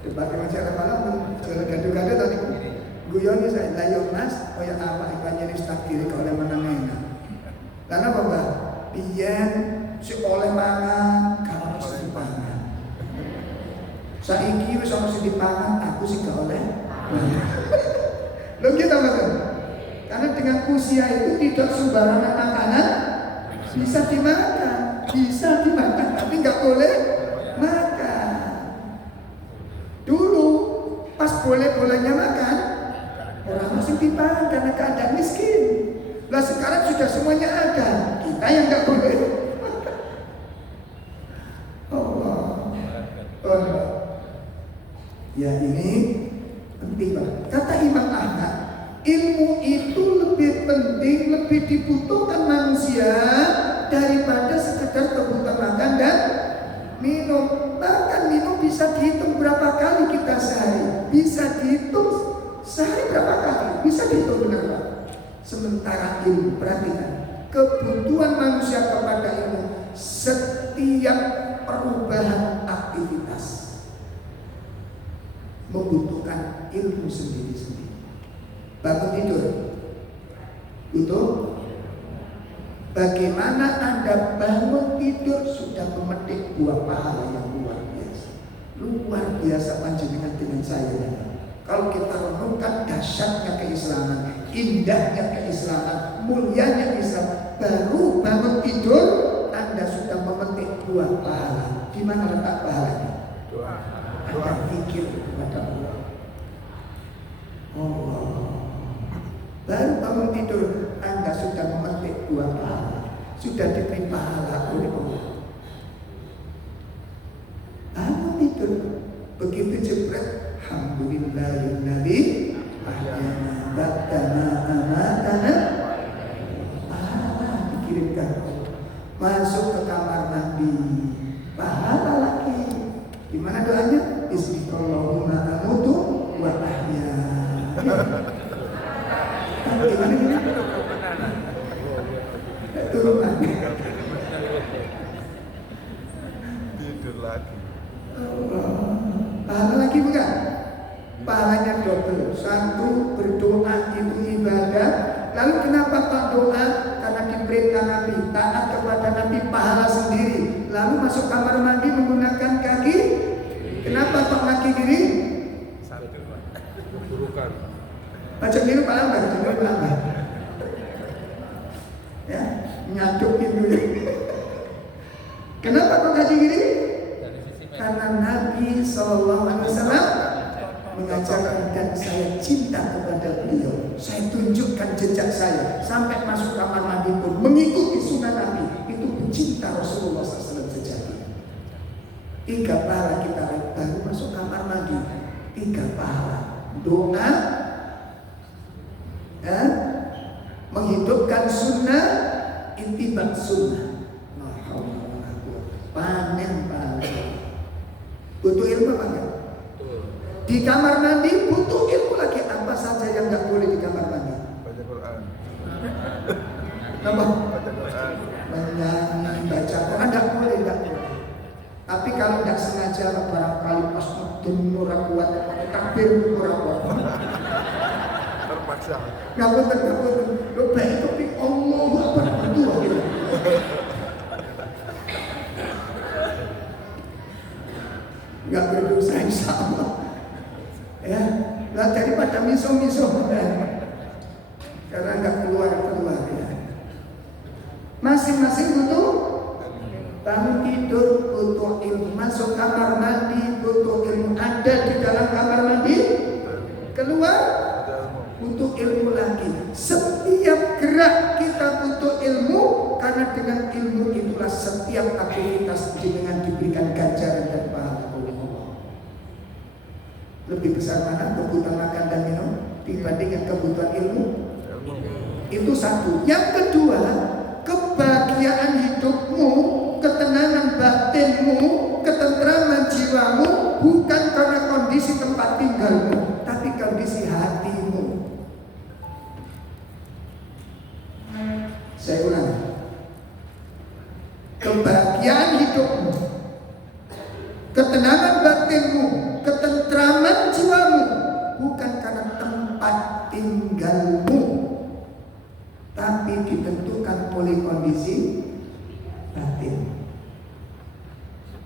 Debat masalah malam jalan gaduh-gaduh tadi. Guyoni saya layo Mas, kaya apa ikannya wis tak kiri oleh menang enak. Karena apa Mbak? Biyen si oleh mangan, kalau mesti dipangan. Saiki wis ana sing dipangan, aku sih gak oleh. Lho kita betul. Karena dengan usia itu tidak sembarangan makanan bisa dimakan, tapi nggak boleh makan. Dulu pas boleh-bolehnya makan, orang masih dipangan karena keadaan miskin. Lah sekarang sudah semuanya ada, kita yang nggak boleh. Allah. Ya ini penting Pak. Kata Imam Ahmad, ilmu itu lebih penting, lebih dibutuhkan manusia daripada sekedar kebutuhan makan dan minum. Bahkan minum bisa dihitung berapa kali kita sehari, bisa dihitung sehari berapa kali, bisa dihitung benar Pak. Sementara ilmu, perhatikan, kebutuhan manusia kepada ilmu setiap perubahan aktivitas membutuhkan ilmu sendiri-sendiri. Bangun tidur butuh. Bagaimana Anda bangun tidur sudah memetik buah pahala yang luar biasa. Luar biasa panjenengan dengan saya. Kalau kita renungkan dahsyatnya keislaman, indahnya keislaman, mulianya Islam, baru bangun tidur Anda sudah memetik buah pahala. Di mana letak pahalanya? Anda pikir kepada Allah. Baru bangun tidur Anda sudah memetik buah pahala, sudah diberi pahala oleh Allah. Bangun tidur begitu jebret, alhamdulillahilladzi ahyana ba'dama amatana. Pahala dikirimkan. Masuk ke kamar mandi, pahala lagi. Gimana doanya? Bismillahirrahmanirrahim amutu wa ahya. Gimana gini? Turunan. Tidur lagi. Pahala lagi bukan? Pahalanya double. Satu, berdoa itu ibadah. Lalu kenapa Pak doa? Karena diperintah Nabi, taat kepada Nabi, pahala sendiri. Lalu masuk kamar mandi menggunakan kaki. Kenapa Pak kaki kiri? Burukan. Baca kiri pahala enggak? Ya, nyaduk pintu. Kenapa kok kaki kiri? Karena Nabi SAW mengajarkan dan saya cinta kepada beliau. Saya tunjukkan jejak saya sampai masuk kamar mandi pun mengikuti sunnah Nabi. Itu pencinta Rasulullah SAW sejati. 3 pahala kita baru masuk kamar mandi. 3 pahala. Doa, menghidupkan sunnah, ittiba sunnah. Panen pahala. Butuh ilmu apa enggak? Di kamar mandi butuh ilmu lagi. Apa saja yang nggak boleh di kamar mandi? Baca Quran. Apa? Baca Quran. Menyanyi, baca Quran nggak boleh. Tapi kalau nggak sengaja barangkali pas murah kuat takbir murah kuat. Terpaksa. Nggak betul. Lo baik tapi Allah Akbar berdua gitu. Nggak berdosa insya Allah. Ya, lah daripada miso-miso karena nggak keluar ya. Masing-masing butuh bangun tidur butuh ilmu, masuk kamar mandi butuh ilmu, ada di dalam kamar mandi keluar butuh ilmu lagi. Setiap gerak kita butuh ilmu, karena dengan ilmu itulah setiap aktivitas dengan diberikan ganjaran dan pahala. Lebih besar mana kebutuhan makan dan minum dibandingkan kebutuhan ilmu? Itu satu. Yang kedua, kebahagiaan hidupmu, ketenangan batinmu, ketentraman jiwamu bukan karena kondisi tempat tinggalmu, tapi kondisi hatimu. Saya ulang. Kebahagiaan hidupmu, ketenangan batinmu, ketentraman tinggalmu, tapi ditentukan oleh kondisi batin.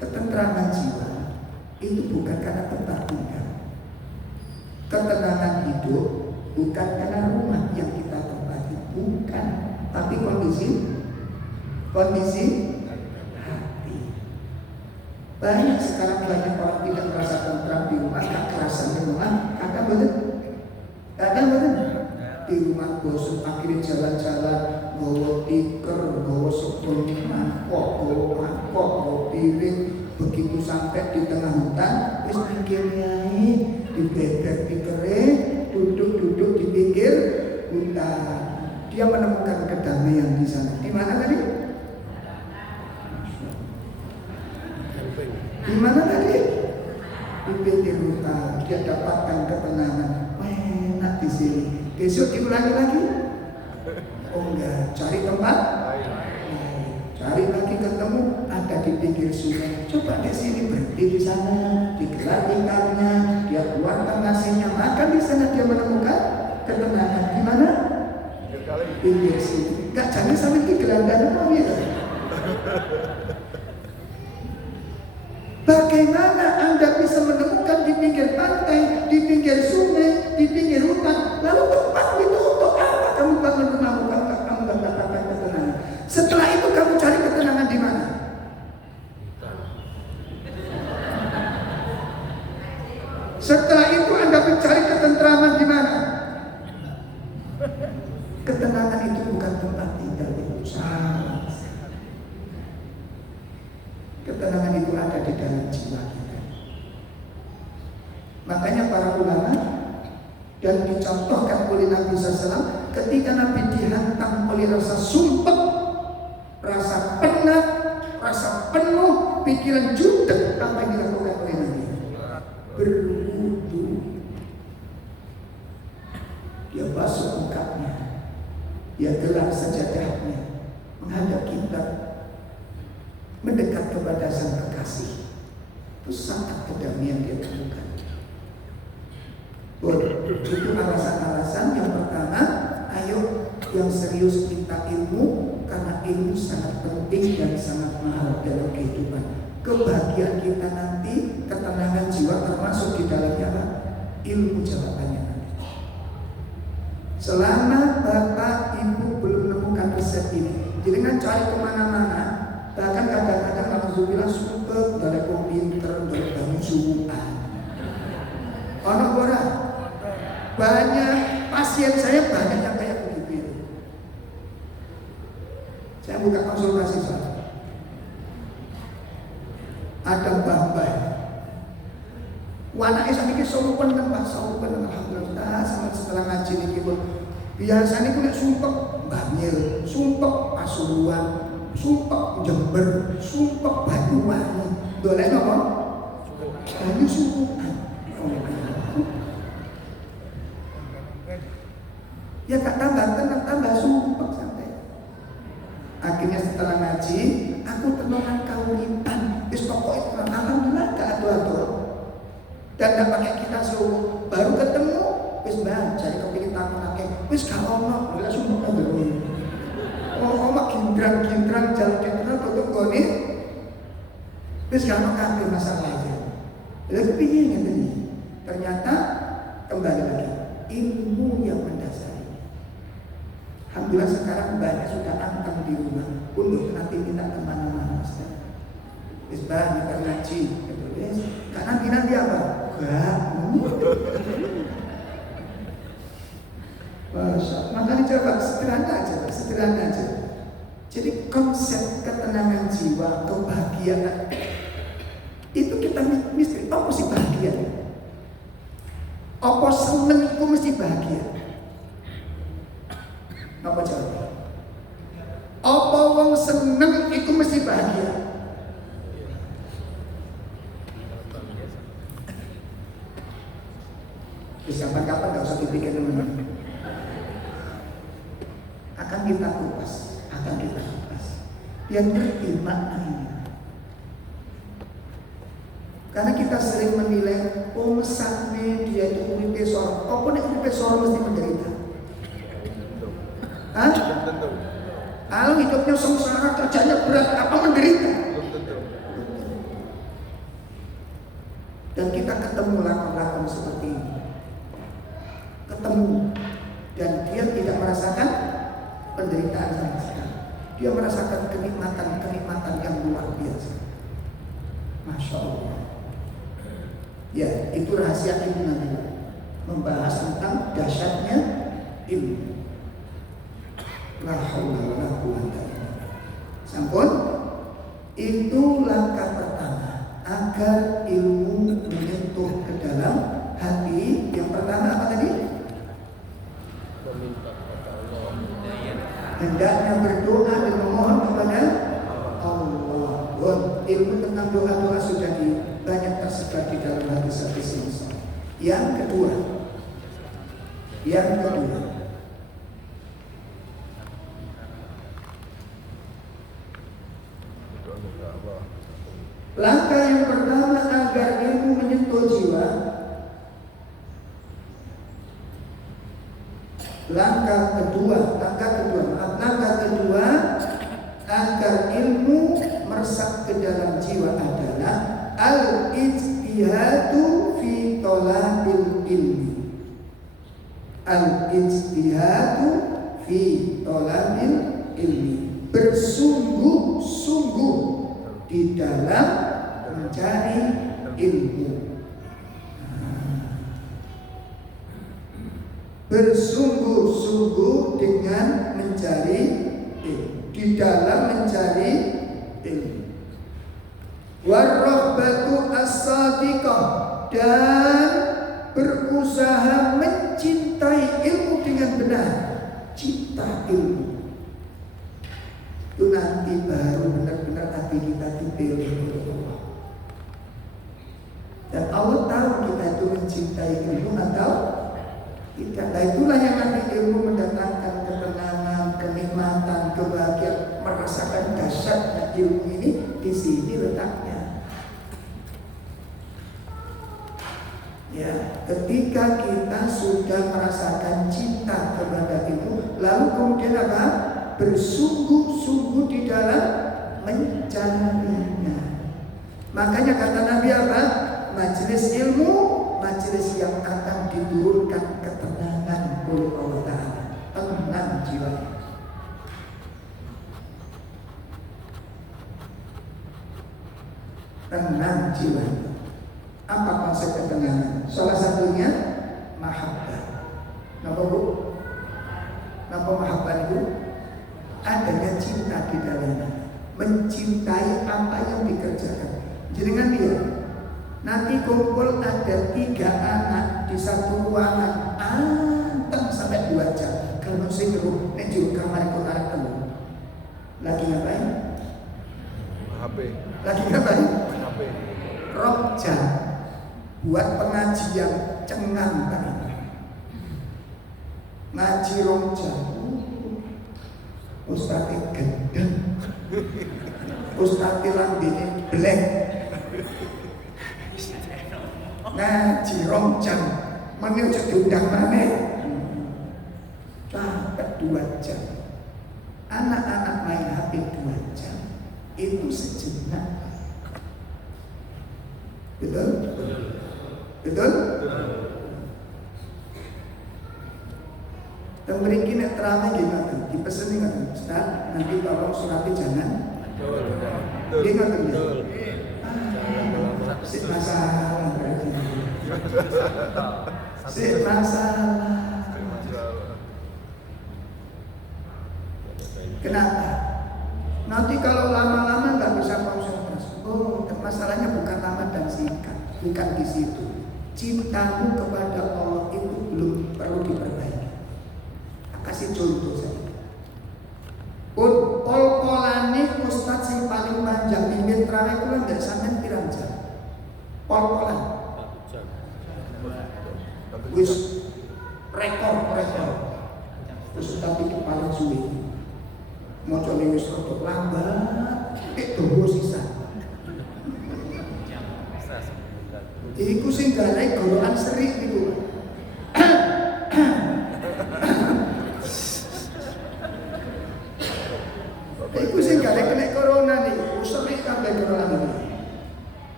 Ketentraman jiwa itu bukan karena tempat tinggal. Ketenangan hidup bukan karena rumah yang kita tempati, bukan, tapi kondisi hati. Banyak sekarang banyak orang tidak merasa tentram di rumah, kekerasan di rumah, kadang di rumah bosan, akhirnya jalan-jalan bawa tikar, bawa sepuluh mangkok, bawa piring. Begitu sampai di tengah hutan, wis mikirnya dibeber tikere, duduk di pinggir hutan. Dia menemukan kedamaian di sana. Di mana tadi? Di mana tadi? Di pinggir hutan. Dia dapatkan ketenangan. Enak di sini. Besok diulangi lagi? Oh enggak, cari tempat. Cari lagi ketemu, ada di pinggir sungai. Coba di sini berhenti di sana, digelar ikannya, dia keluarkan nasinya, makan di sana, dia menemukan ketenangan. Di mana? Pinggir sini. Enggak, jangan sampai di gelandang mau ya. Bagaimana Anda bisa menemukan di pinggir pantai, di pinggir sungai, di pinggir hutan, lalu tempat itu untuk apa? Kamu bangun rumahmu, kamu nggak dapatkan ketenangan. Setelah itu kamu cari ketenangan di mana? Setelah itu Anda mencari ketentraman di mana? Ketenangan itu bukan tempat tinggal, itu salah. Ketenangan itu ada di dalam jiwa kita. Makanya para ulama dan dicontohkan oleh Nabi SAW, ketika Nabi dihantam oleh rasa sumpah, rasa penat, rasa penuh, pikiran jutek, apa yang dilakukan oleh Nabi? Berwudu. Dia basuh muka-nya, dia gelar sajadahnya, menghadap kita, mendekat kepada sang kekasih. Itu sangat kedamaian dia temukan. Itu alasan-alasan. Yang pertama, ayo yang serius minta ilmu, karena ilmu sangat penting dan sangat mahal dalam kehidupan. Kebahagiaan kita nanti, ketenangan jiwa termasuk di dalamnya apa? Ilmu jawabannya nanti. Selama Bapak Ibu belum menemukan resep ini, jangan cari kemana-mana. Bahkan kadang-kadang alhamdulillah super dari komputer, dari banjuan. Orang orang banyak pasien saya banyak yang kayak begitu. Saya buka konsultasi saya. Ada mbah-mbah. Wanake sakniki sopan Pak, sopan alhamdulillah sangat setelah ngaji niki pun. Biasanya ku nek sumpek Mbah Mil, sumpek Pasuruan, sumpek Jember, sumpek Banyuwangi. Dolek napa? Ini sumpekan. Ya gak tambah tenang, tambah sumpek sampai. Akhirnya setelah ngaji, aku tenongan kauripan. Wis pokoknya tenang, alhamdulillah gak ado-ado. Dan gak pakai kita suruh. Baru ketemu, wis mbak, jadi kepingin takon-takon. Wis gak ono, malah sumpek aja. Omak gindrang-gindrang, jalan-jalan tutup goni. Wis gak ono kabeh masalah aja. Lalu kepingin ini. Ternyata kembali lagi, ilmu yang mendasari. Alhamdulillah sekarang banyak sudah anteng di rumah untuk nanti minta kemana-mana. Wis banyak ngaji, wis gak nanti apa? Gak. Makanya coba sederhana aja. Jadi konsep ketenangan jiwa, kebahagiaan itu kita mesti apa sih bahagia? Apa seneng itu mesti bahagia? Apa jawabnya? Apa wong seneng itu mesti bahagia? Kapan-kapan gak usah dipikir teman-teman. Akan kita kupas, Yang ngerti makna ini. Karena kita sering menilai, oh mesaknya dia itu kulitnya seorang. Apa nek uripe seorang mesti menderita? Hah? Belum tentu. Kalau hidupnya sengsara, kerjanya berat, apa menderita? Belum tentu. Dan kita ketemu lakon-lakon seperti ini. Ketemu. Dan dia tidak merasakan penderitaan sama sekali. Dia merasakan kenikmatan-kenikmatan yang luar biasa. Masya Allah. Ya, itu rahasia ilmu nanti. Membahas tentang dahsyatnya ilmu. La haula wala quwwata illa billah. Sampun? Itu langkah pertama agar ilmu menyentuh ke dalam hati. Yang pertama apa tadi? Meminta kepada Allah. Hendaknya berdoa dan memohon kepada Allah. Wah, ilmu tentang doa-doa sudah banyak tersebar di dalam hadis-hadis ini. Yang kedua, langkah yang pertama agar ilmu menyentuh jiwa. Langkah kedua agar ilmu meresap ke dalam jiwa adalah al-ijtihadu fi thalabil ilmi. Al-ijtihadu fi thalabil ilmi. Bersungguh-sungguh di dalam mencari ilmu. Bersungguh-sungguh dengan mencari ilmu, di dalam mencari ilmu. Warahbatu as-sadiqah, dan berusaha mencintai ilmu dengan benar. Cinta ilmu itu nanti baru benar-benar hati kita dipilih oleh Allah. Dan Allah tahu kita itu mencintai ilmu atau tidak. Nah, itulah yang nanti ilmu mendatangkan ketenangan, kenikmatan, kebahagiaan, merasakan dahsyatnya ilmu ini. Di sini letaknya. Ya, ketika kita sudah merasakan cinta kepada ilmu, lalu kemudian apa? Bersungguh-sungguh di dalam mencarinya. Makanya kata Nabi apa? Majelis ilmu, majelis yang akan diturunkan ketenangan oleh Allah Ta'ala. Tenang jiwa. Tenang jiwa. Apa konsep ketenangan? Salah satunya mahabbah. Napa Bu? Napa mahabbah itu? Adanya cinta di dalamnya. Mencintai apa yang dikerjakan. Jenengan dia. Nanti kumpul ada 3 anak di satu ruangan, anteng sampai 2 jam. Kalau sing ngeruh, nek juga kamar konar telu. Lagi ngapain? HP. Lagi ngapain? HP. Rong jam buat pengajian cengang tadi. Ngaji rong jam. Ustadz gendeng. Ustadz lambene blek. Ngaji rong jam, menil diundang mana? Sampai 2 jam. Anak-anak main HP 2 jam. Itu sejenak. Betul? Betul? Dan mriki nek terame gimana? Dipeseni ngoten, Ustaz, nanti tolong surati jangan. Nggih ngoten ya. Sik masalah berarti. Sik masalah. Kenapa? Nanti kalau lama-lama nggak bisa konsentrasi. Oh, masalahnya bukan lama dan singkat, bukan di situ. Cintamu kepada Allah itu belum perlu diperbaiki. Kasih contoh saja. Pol-polane ustaz sing paling panjang mimpin terawih kula ndak sampean pirang jam. Pol-polan. Wis rekor. Ustaz itu paling sulit. Mocone wis rada lambat, dawa sisa. Iku sing gawe gorokan serik niku.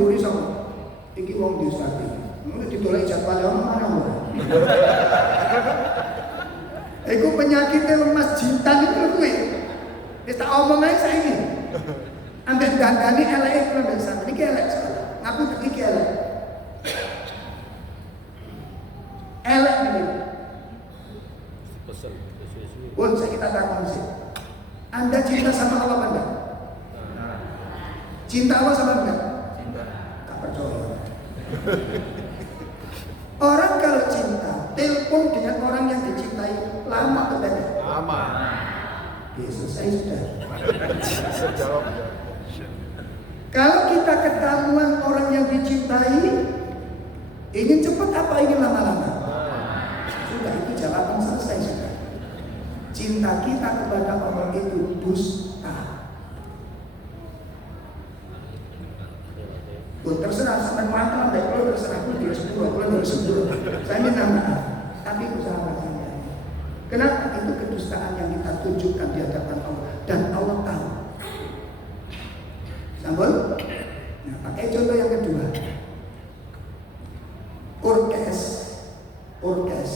mburi sapa? Iki wong desa iki. Ngono ditolak jadwal ono marang ora. Iku penyakitnya lemas jintan itu kuwi. Wis tak omong ae saiki. Ambek dandani eleke kula biasa. Iki elek sekali. Ngaku iki elek. Elek iki. Kesel. Pun saya kita takon sih. Anda cinta sama Allah apa enggak? Cinta Allah sama enggak? Cinta. Tak percaya. Orang kalau cinta, telepon dengan orang yang dicintai lama atau pendek? Lama. Ya selesai sudah. Jawab. Kalau kita ketahuan orang yang dicintai, ingin cepat apa ingin lama-lama? Sudah, itu jawaban selesai sudah. Cinta kita kepada Allah itu dusta. Terserah sampai mata, kalau terserah pun dia sepuluh, kalau dia sepuluh. Saya minta maaf, tapi usaha saya. Kenapa? Itu kedustaan yang kita tunjukkan di hadapan Allah dan Allah tahu. Sambal? Nah, pakai contoh yang kedua. Orkes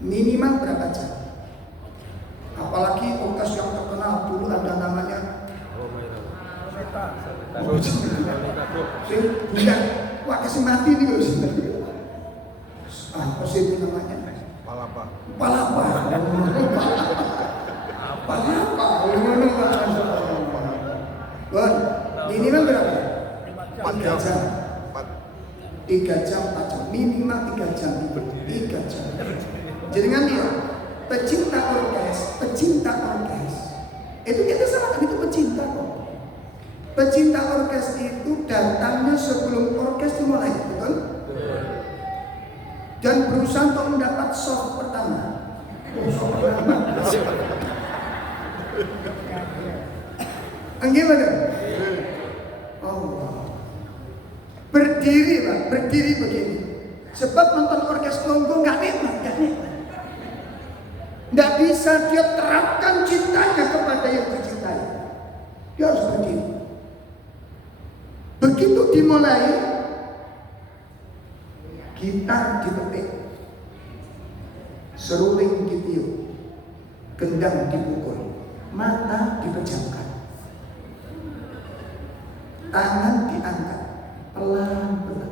minimal berapa jam? Apalagi orkes yang terkenal dulu ada namanya bukan, wah kasih mati nih loh sih. Apa sih itu namanya? Palapa. Bon, minimal berapa? 4 3 jam. 3 jam, 4 jam, minimal 3 jam. 3 jam. Jangan dia pecinta orkes. Itu kita salahkan, itu pecinta kok. Pecinta orkes itu datangnya sebelum orkes dimulai, betul? Dan berusaha untuk mendapat soft pertama. Gimana? Allah. Berdiri Pak, berdiri begini. Sebab nonton orkes Kongo nggak nikmat. Nggak bisa dia terapkan cintanya kepada yang dicintai. Dia harus berdiri. Begitu dimulai, gitar dipetik, seruling ditiup, gendang dipukul, mata dipejamkan, tangan diangkat, pelan-pelan.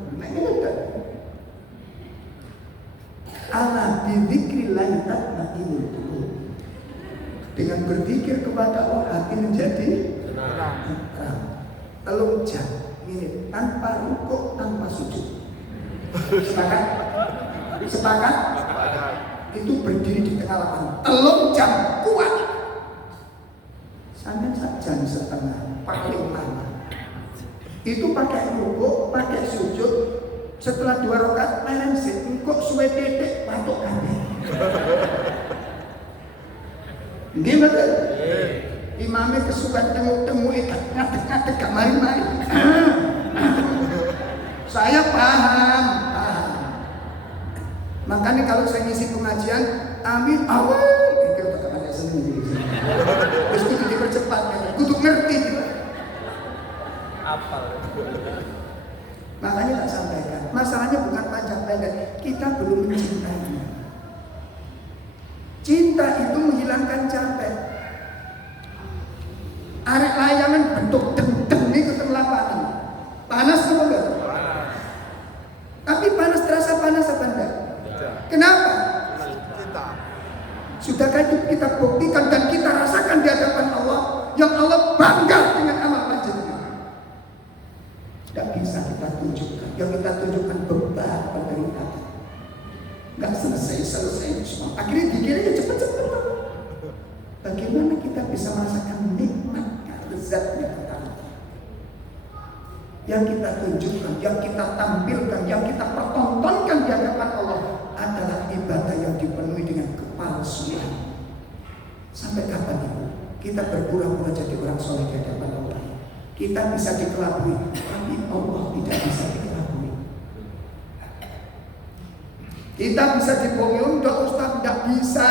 Ala bidzikrillah tatma'innul qulub. Dengan berzikir kepada Allah hati menjadi tenang. Telung jam ini tanpa rukuk, tanpa sujud. Sepakat? Itu berdiri di tengah lapangan. Telung jam kuat. Sampai 1 jam setengah paling lama. Itu pakai rukuk, pakai sujud. Setelah 2 rakaat melensit, engkau suwe titik patok kabeh. Gimana? Imamnya kesukaan temu-temu ngadek-ngadek gak mari-mari. Saya paham. Makanya kalau saya ngisi pengajian, amin awal, kita tak ada seneng. Terus kudu dipercepat, kudu ngerti. Apal. Makanya tak sampaikan. Masalahnya bukan panjang pendek, kita belum mencintainya. Cinta itu menghilangkan capek. Arek layangan bentuk deng-deng nih ke lapangan. Panas apa enggak? Panas. Tapi panas terasa panas apa enggak? Kenapa? Cinta. Sudahkah itu kita buktikan dan kita rasakan di hadapan Allah yang Allah bangga dengan amal panjenengan? Tidak bisa kita tunjukkan. Yang kita tunjukkan beban penderitaan. Enggak selesai semua. Akhirnya dikiranya cepet-cepet. Bagaimana kita bisa merasakan nikmat lezatnya pertama? Yang kita tunjukkan, yang kita tampilkan, yang kita pertontonkan di hadapan Allah adalah ibadah yang dipenuhi dengan kepalsuan. Sampai kapan itu? Kita berpura-pura jadi orang soleh di hadapan Allah. Kita bisa dikelabui, tapi Allah tidak bisa dikelabui. Kita bisa dibohongi, enggak Ustaz, enggak bisa.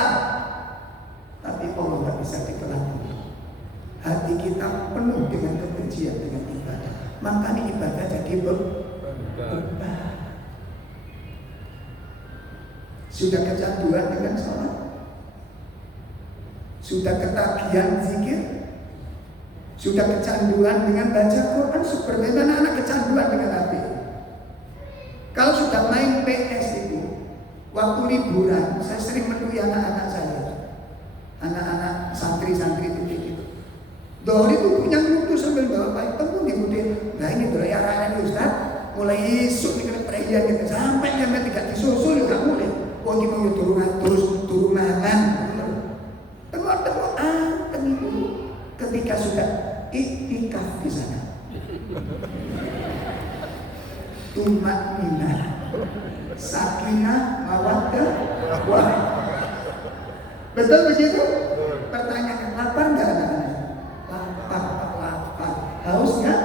Tapi Allah tidak bisa dikelabui. Hati kita penuh dengan kebencian dengan ibadah. Makanya ibadah jadi beban. Sudah kecanduan dengan sholat, sudah ketagihan zikir, sudah kecanduan dengan baca Quran, seperti anak-anak kecanduan dengan HP. Kalau sudah main PS itu, waktu liburan, saya sering menunggu anak-anak saya, anak-anak santri-santri itu gitu. Dohri itu punya ngutu sambil bawa payung, temu kemudian, nah ini dohri arah-arah Ustaz, mulai isuk dengan perayaan gitu, sampai jam 3 disusul juga mulai. Wong iki mau turun mangan. Tengok itu ketika sudah iktikaf di sana. Tumak minah, sakinah, mawaddah, warahmah. Betul begitu? Pertanyaan, lapar nggak anak-anak? Lapar. Haus nggak?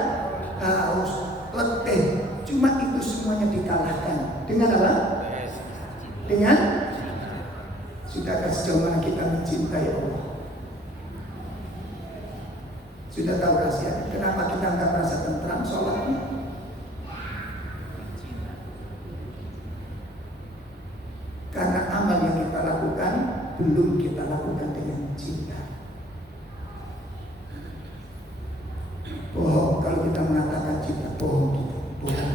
Haus. Letih. Cuma itu semuanya dikalahkan dengan apa? Dengan sudahkah sejauh mana kita mencintai Allah? Sudah tahu rahasia kenapa kita nggak merasa tentram sholatnya? Karena amal yang kita lakukan belum kita lakukan dengan cinta. Bohong kalau kita mengatakan cinta, bohong kita, bohong.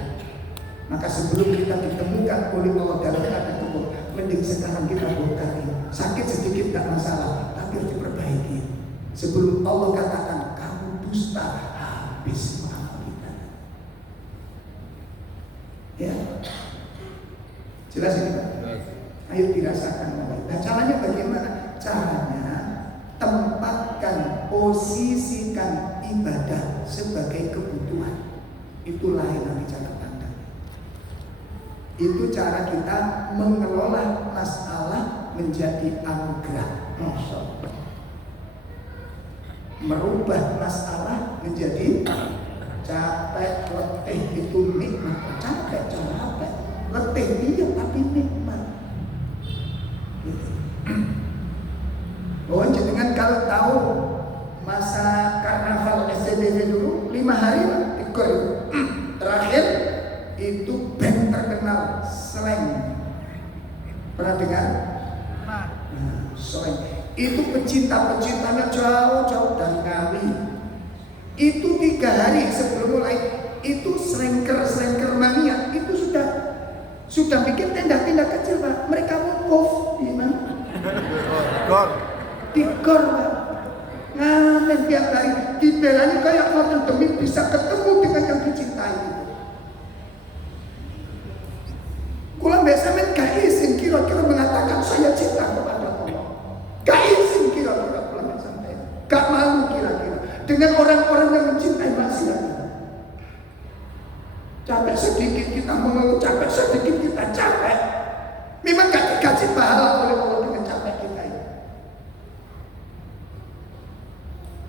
Maka sebelum kita ditemukan oleh Allah dalam keadaan kubur, mending sekarang kita bongkari. Sakit sedikit tidak masalah, tapi harus diperbaiki. Sebelum Allah katakan kamu dusta, habis amal kita. Ya, jelas ini Pak? Ayo dirasakan. Nah caranya bagaimana? Caranya tempatkan, posisikan ibadah sebagai kebutuhan. Itu lain dari cara pandang. Itu cara kita mengelola masalah menjadi anugerah. Merubah masalah menjadi capek, letih itu nikmat. Capek, letih iya tapi nikmat. Oh jangan kalau tahu masa karnaval SCTV dulu 5 hari ikut terakhir itu band terkenal slang. Pernah dengar? Slang. Itu pecinta-pecintanya jauh-jauh dari Ngawi. Itu 3 hari sebelum mulai itu slanker mania itu sudah bikin tenda-tenda kecil Pak. Mereka wukuf di mana? Di gor Pak. Ngamen tiap hari dibelani kayak mau demi bisa ketemu dengan yang dicintai. Kulang biasa gak izin kira-kira mengatakan saya cinta kepada Allah. Gak izin kira-kira kulang sampai. Gak malu kira-kira dengan orang-orang yang mencintai maksiat. Capek sedikit kita mengeluh, capek sedikit kita capek. Memang gak dikasih pahala oleh Allah dengan capek kita ini.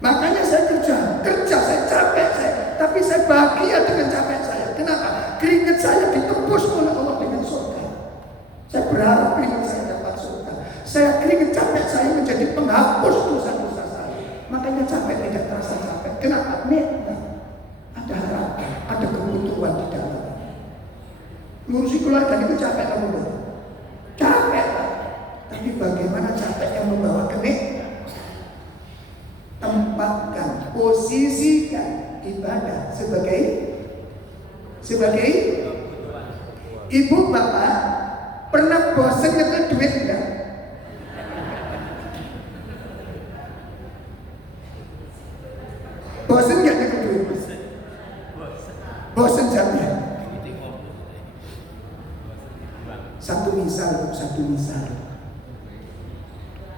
Makanya saya kerja saya capek tapi saya bahagia dengan capek saya. Kenapa? Keringat saya ditebus oleh Allah dengan surga. Saya berharap keringat saya dapat surga. Saya keringat capek saya menjadi penghapus dosa-dosa saya. Makanya capek tidak terasa capek. Kenapa? Nikmat. Ada harapan, ada kebutuhan di dalam. Ngurusi keluarga itu capek kamu betul. Capek, tapi bagaimana capek yang membawa kenikmatan? Tempatkan, posisikan ibadah sebagai ibu bapak pernah bosan nyetel duit enggak? Bosan nggak nyetel duit? Bosan jamnya. Satu misal.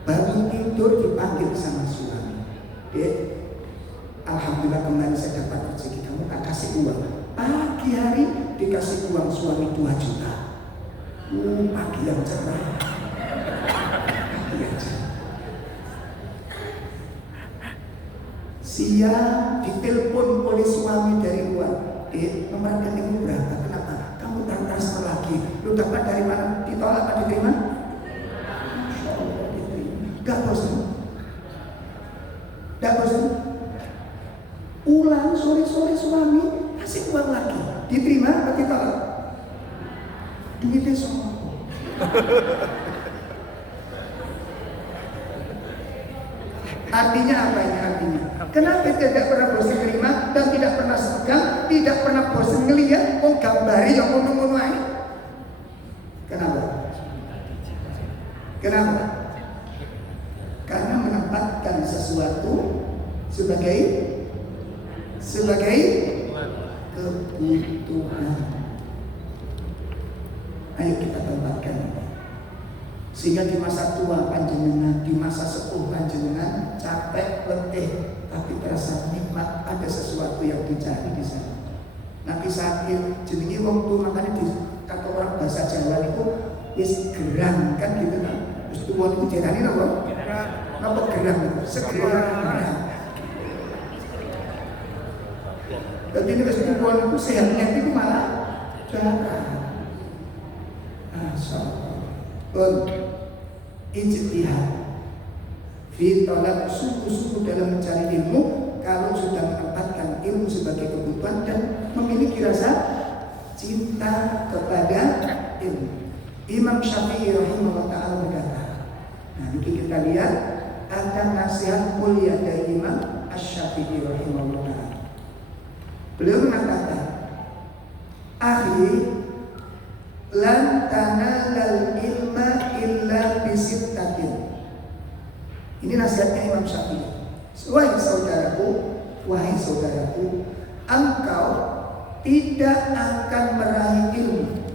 Baru tidur dipanggil sama suami. Alhamdulillah kemarin saya dapat rezeki, kamu tak kasih uang. Pagi hari dikasih uang suami 2 juta. Pagi yang cerah. Siang ditelepon oleh suami dari luar. Nomor rekeningmu berapa? Kenapa? Kamu transfer lagi. Lu dapat dari mana? Ditolak apa diterima? Masya Allah diterima. Gak bosan. Ulang sore-sore suami Diterima atau ditolak? Duitnya semua. Artinya apa ini artinya? Kenapa tidak pernah bosan terima dan tidak pernah segan, tidak pernah bosan ngelihat gambari yang ngono-ngono ae? Kenapa? Kenapa? Karena menempatkan sesuatu sebagai kebutuhan. Ayo kita tempatkan ini. Sehingga di masa tua panjenengan, di masa sepuh panjenengan capek, letih, tapi terasa nikmat, ada sesuatu yang dicari di sana. Nabi Sakir jenenge wong tuwa, makanya di kata orang bahasa Jawa itu wis gerang kan gitu kan. Wis tuwa niku jenenge napa? Napa gerang? Segera gerang. Jadi ini wis tuwa niku sehatnya itu malah jarang. Ijtihad fi talab, sungguh-sungguh dalam mencari ilmu. Kalau sudah menempatkan ilmu sebagai kebutuhan dan memiliki rasa cinta kepada ilmu. Imam Syafi'i rahimahullah ta'ala berkata, nah ini kita lihat ada nasihat mulia dari Imam Asy-Syafi'i rahimahullah ta'ala. Beliau mengatakan, akhi, lan tanalal ilma illa bisittatin. Ini nasihatnya Imam Syafi'i. Wahai saudaraku, engkau tidak akan meraih ilmu,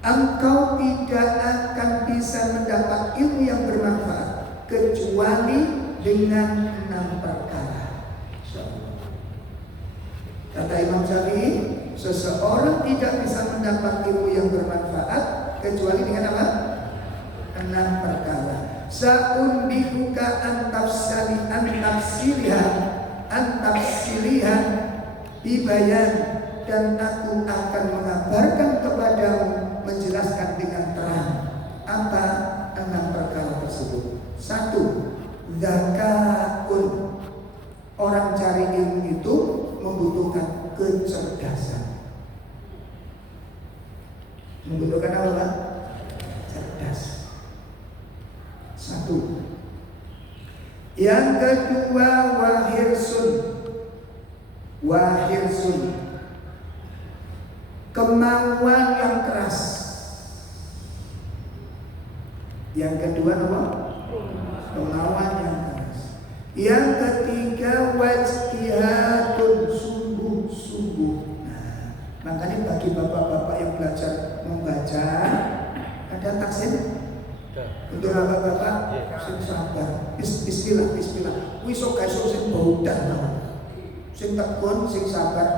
engkau tidak akan bisa mendapat ilmu yang bermanfaat kecuali dengan 6 perkara. Kata Imam Syafi'i, seseorang tidak bisa mendapat ilmu yang bermanfaat kecuali dengan apa? 6 perkara. Sa'unbihuka antafsilihan dibayan, dan aku akan mengabarkan kepadamu, menjelaskan dengan terang apa 6 perkara tersebut. 1. Zakaun. Orang cari ilmu itu membutuhkan kecerdasan. Membutuhkan apa, Pak? Cerdas. 1. Yang kedua, wahirsun, kemauan yang keras. Yang kedua apa? Kemauan yang keras. Yang ketiga, wajtihadun, sungguh-sungguh. Nah, makanya bagi bapak-bapak yang belajar membaca, ada taksin untuk bapak-bapak sing sabar. Bismillah. Wis sok guys sing baudan. Sing tekun, sing sabar.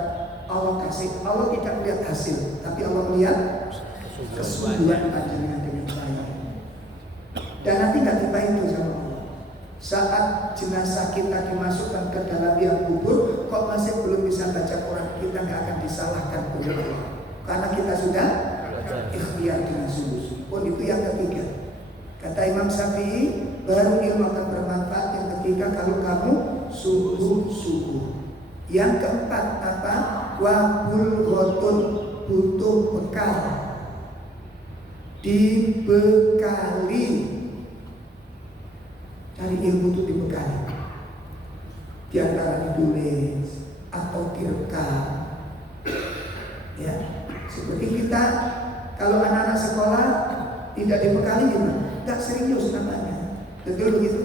Allah kasih. Allah tidak melihat hasil, tapi Allah melihat kesungguhan panjenengan dengan saya. Dan nanti nggak tiba itu sama Allah. Saat jenazah kita dimasukkan ke dalam liang kubur, kok masih belum bisa baca Quran, kita nggak akan disalahkan oleh Allah, karena kita sudah ikhtiar dengan sungguh-sungguh. Itu yang ketiga. Kata Imam Syafi'i, baru ilmu akan bermanfaat yang ketiga kalau kamu sungguh-sungguh. Yang keempat apa? Wabul ghotun, butuh bekal, dibekali. Cari ilmu itu dibekali. Di antara ditulis atau direkam. Ya, seperti kita kalau anak-anak sekolah tidak dibekali gimana? Tidak serius namanya. Betul begitu?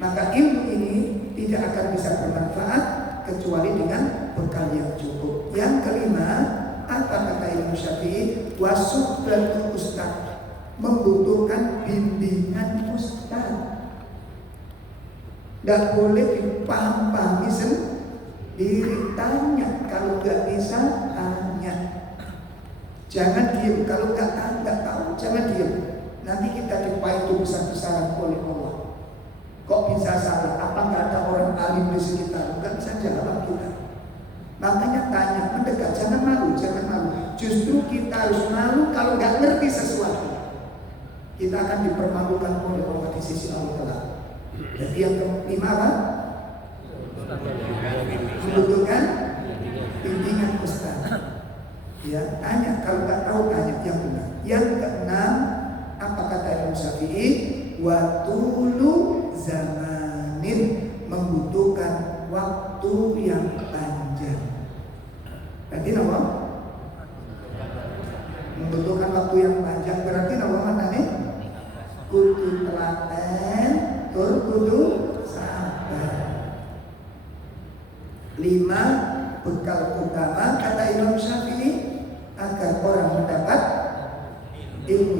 Maka ilmu ini tidak akan bisa bermanfaat kecuali dengan bekal yang cukup. Yang kelima, apa kata Imam Syafi'i? Wasuhbatul ustaz, membutuhkan bimbingan ustaz. Tidak boleh dipahami sendiri. Tanya, kalau nggak bisa tanya. Jangan diam, kalau nggak tahu jangan diam. Nanti kita dipaitu besar-besaran oleh Allah. Kok bisa salah? Apa nggak ada orang alim di sekitar? Bukan bisa jawab kita. Makanya tanya, mendekat, jangan malu. Justru kita harus malu kalau nggak ngerti sesuatu. Kita akan dipermalukan oleh Allah di sisi Allah. Jadi yang kelima apa? Membutuhkan bimbingan ustaz. Ya, tanya, kalau nggak tahu tanya yang benar. Yang keenam, apa kata Imam Syafi'i? Watulu zamanin, membutuhkan waktu yang panjang. Berarti nama membutuhkan waktu yang panjang, berarti nama mana nih? Kudu telaten, tur kudu sabar. 5. Bekal utama kata Imam Syafi'i agar orang mendapat ilmu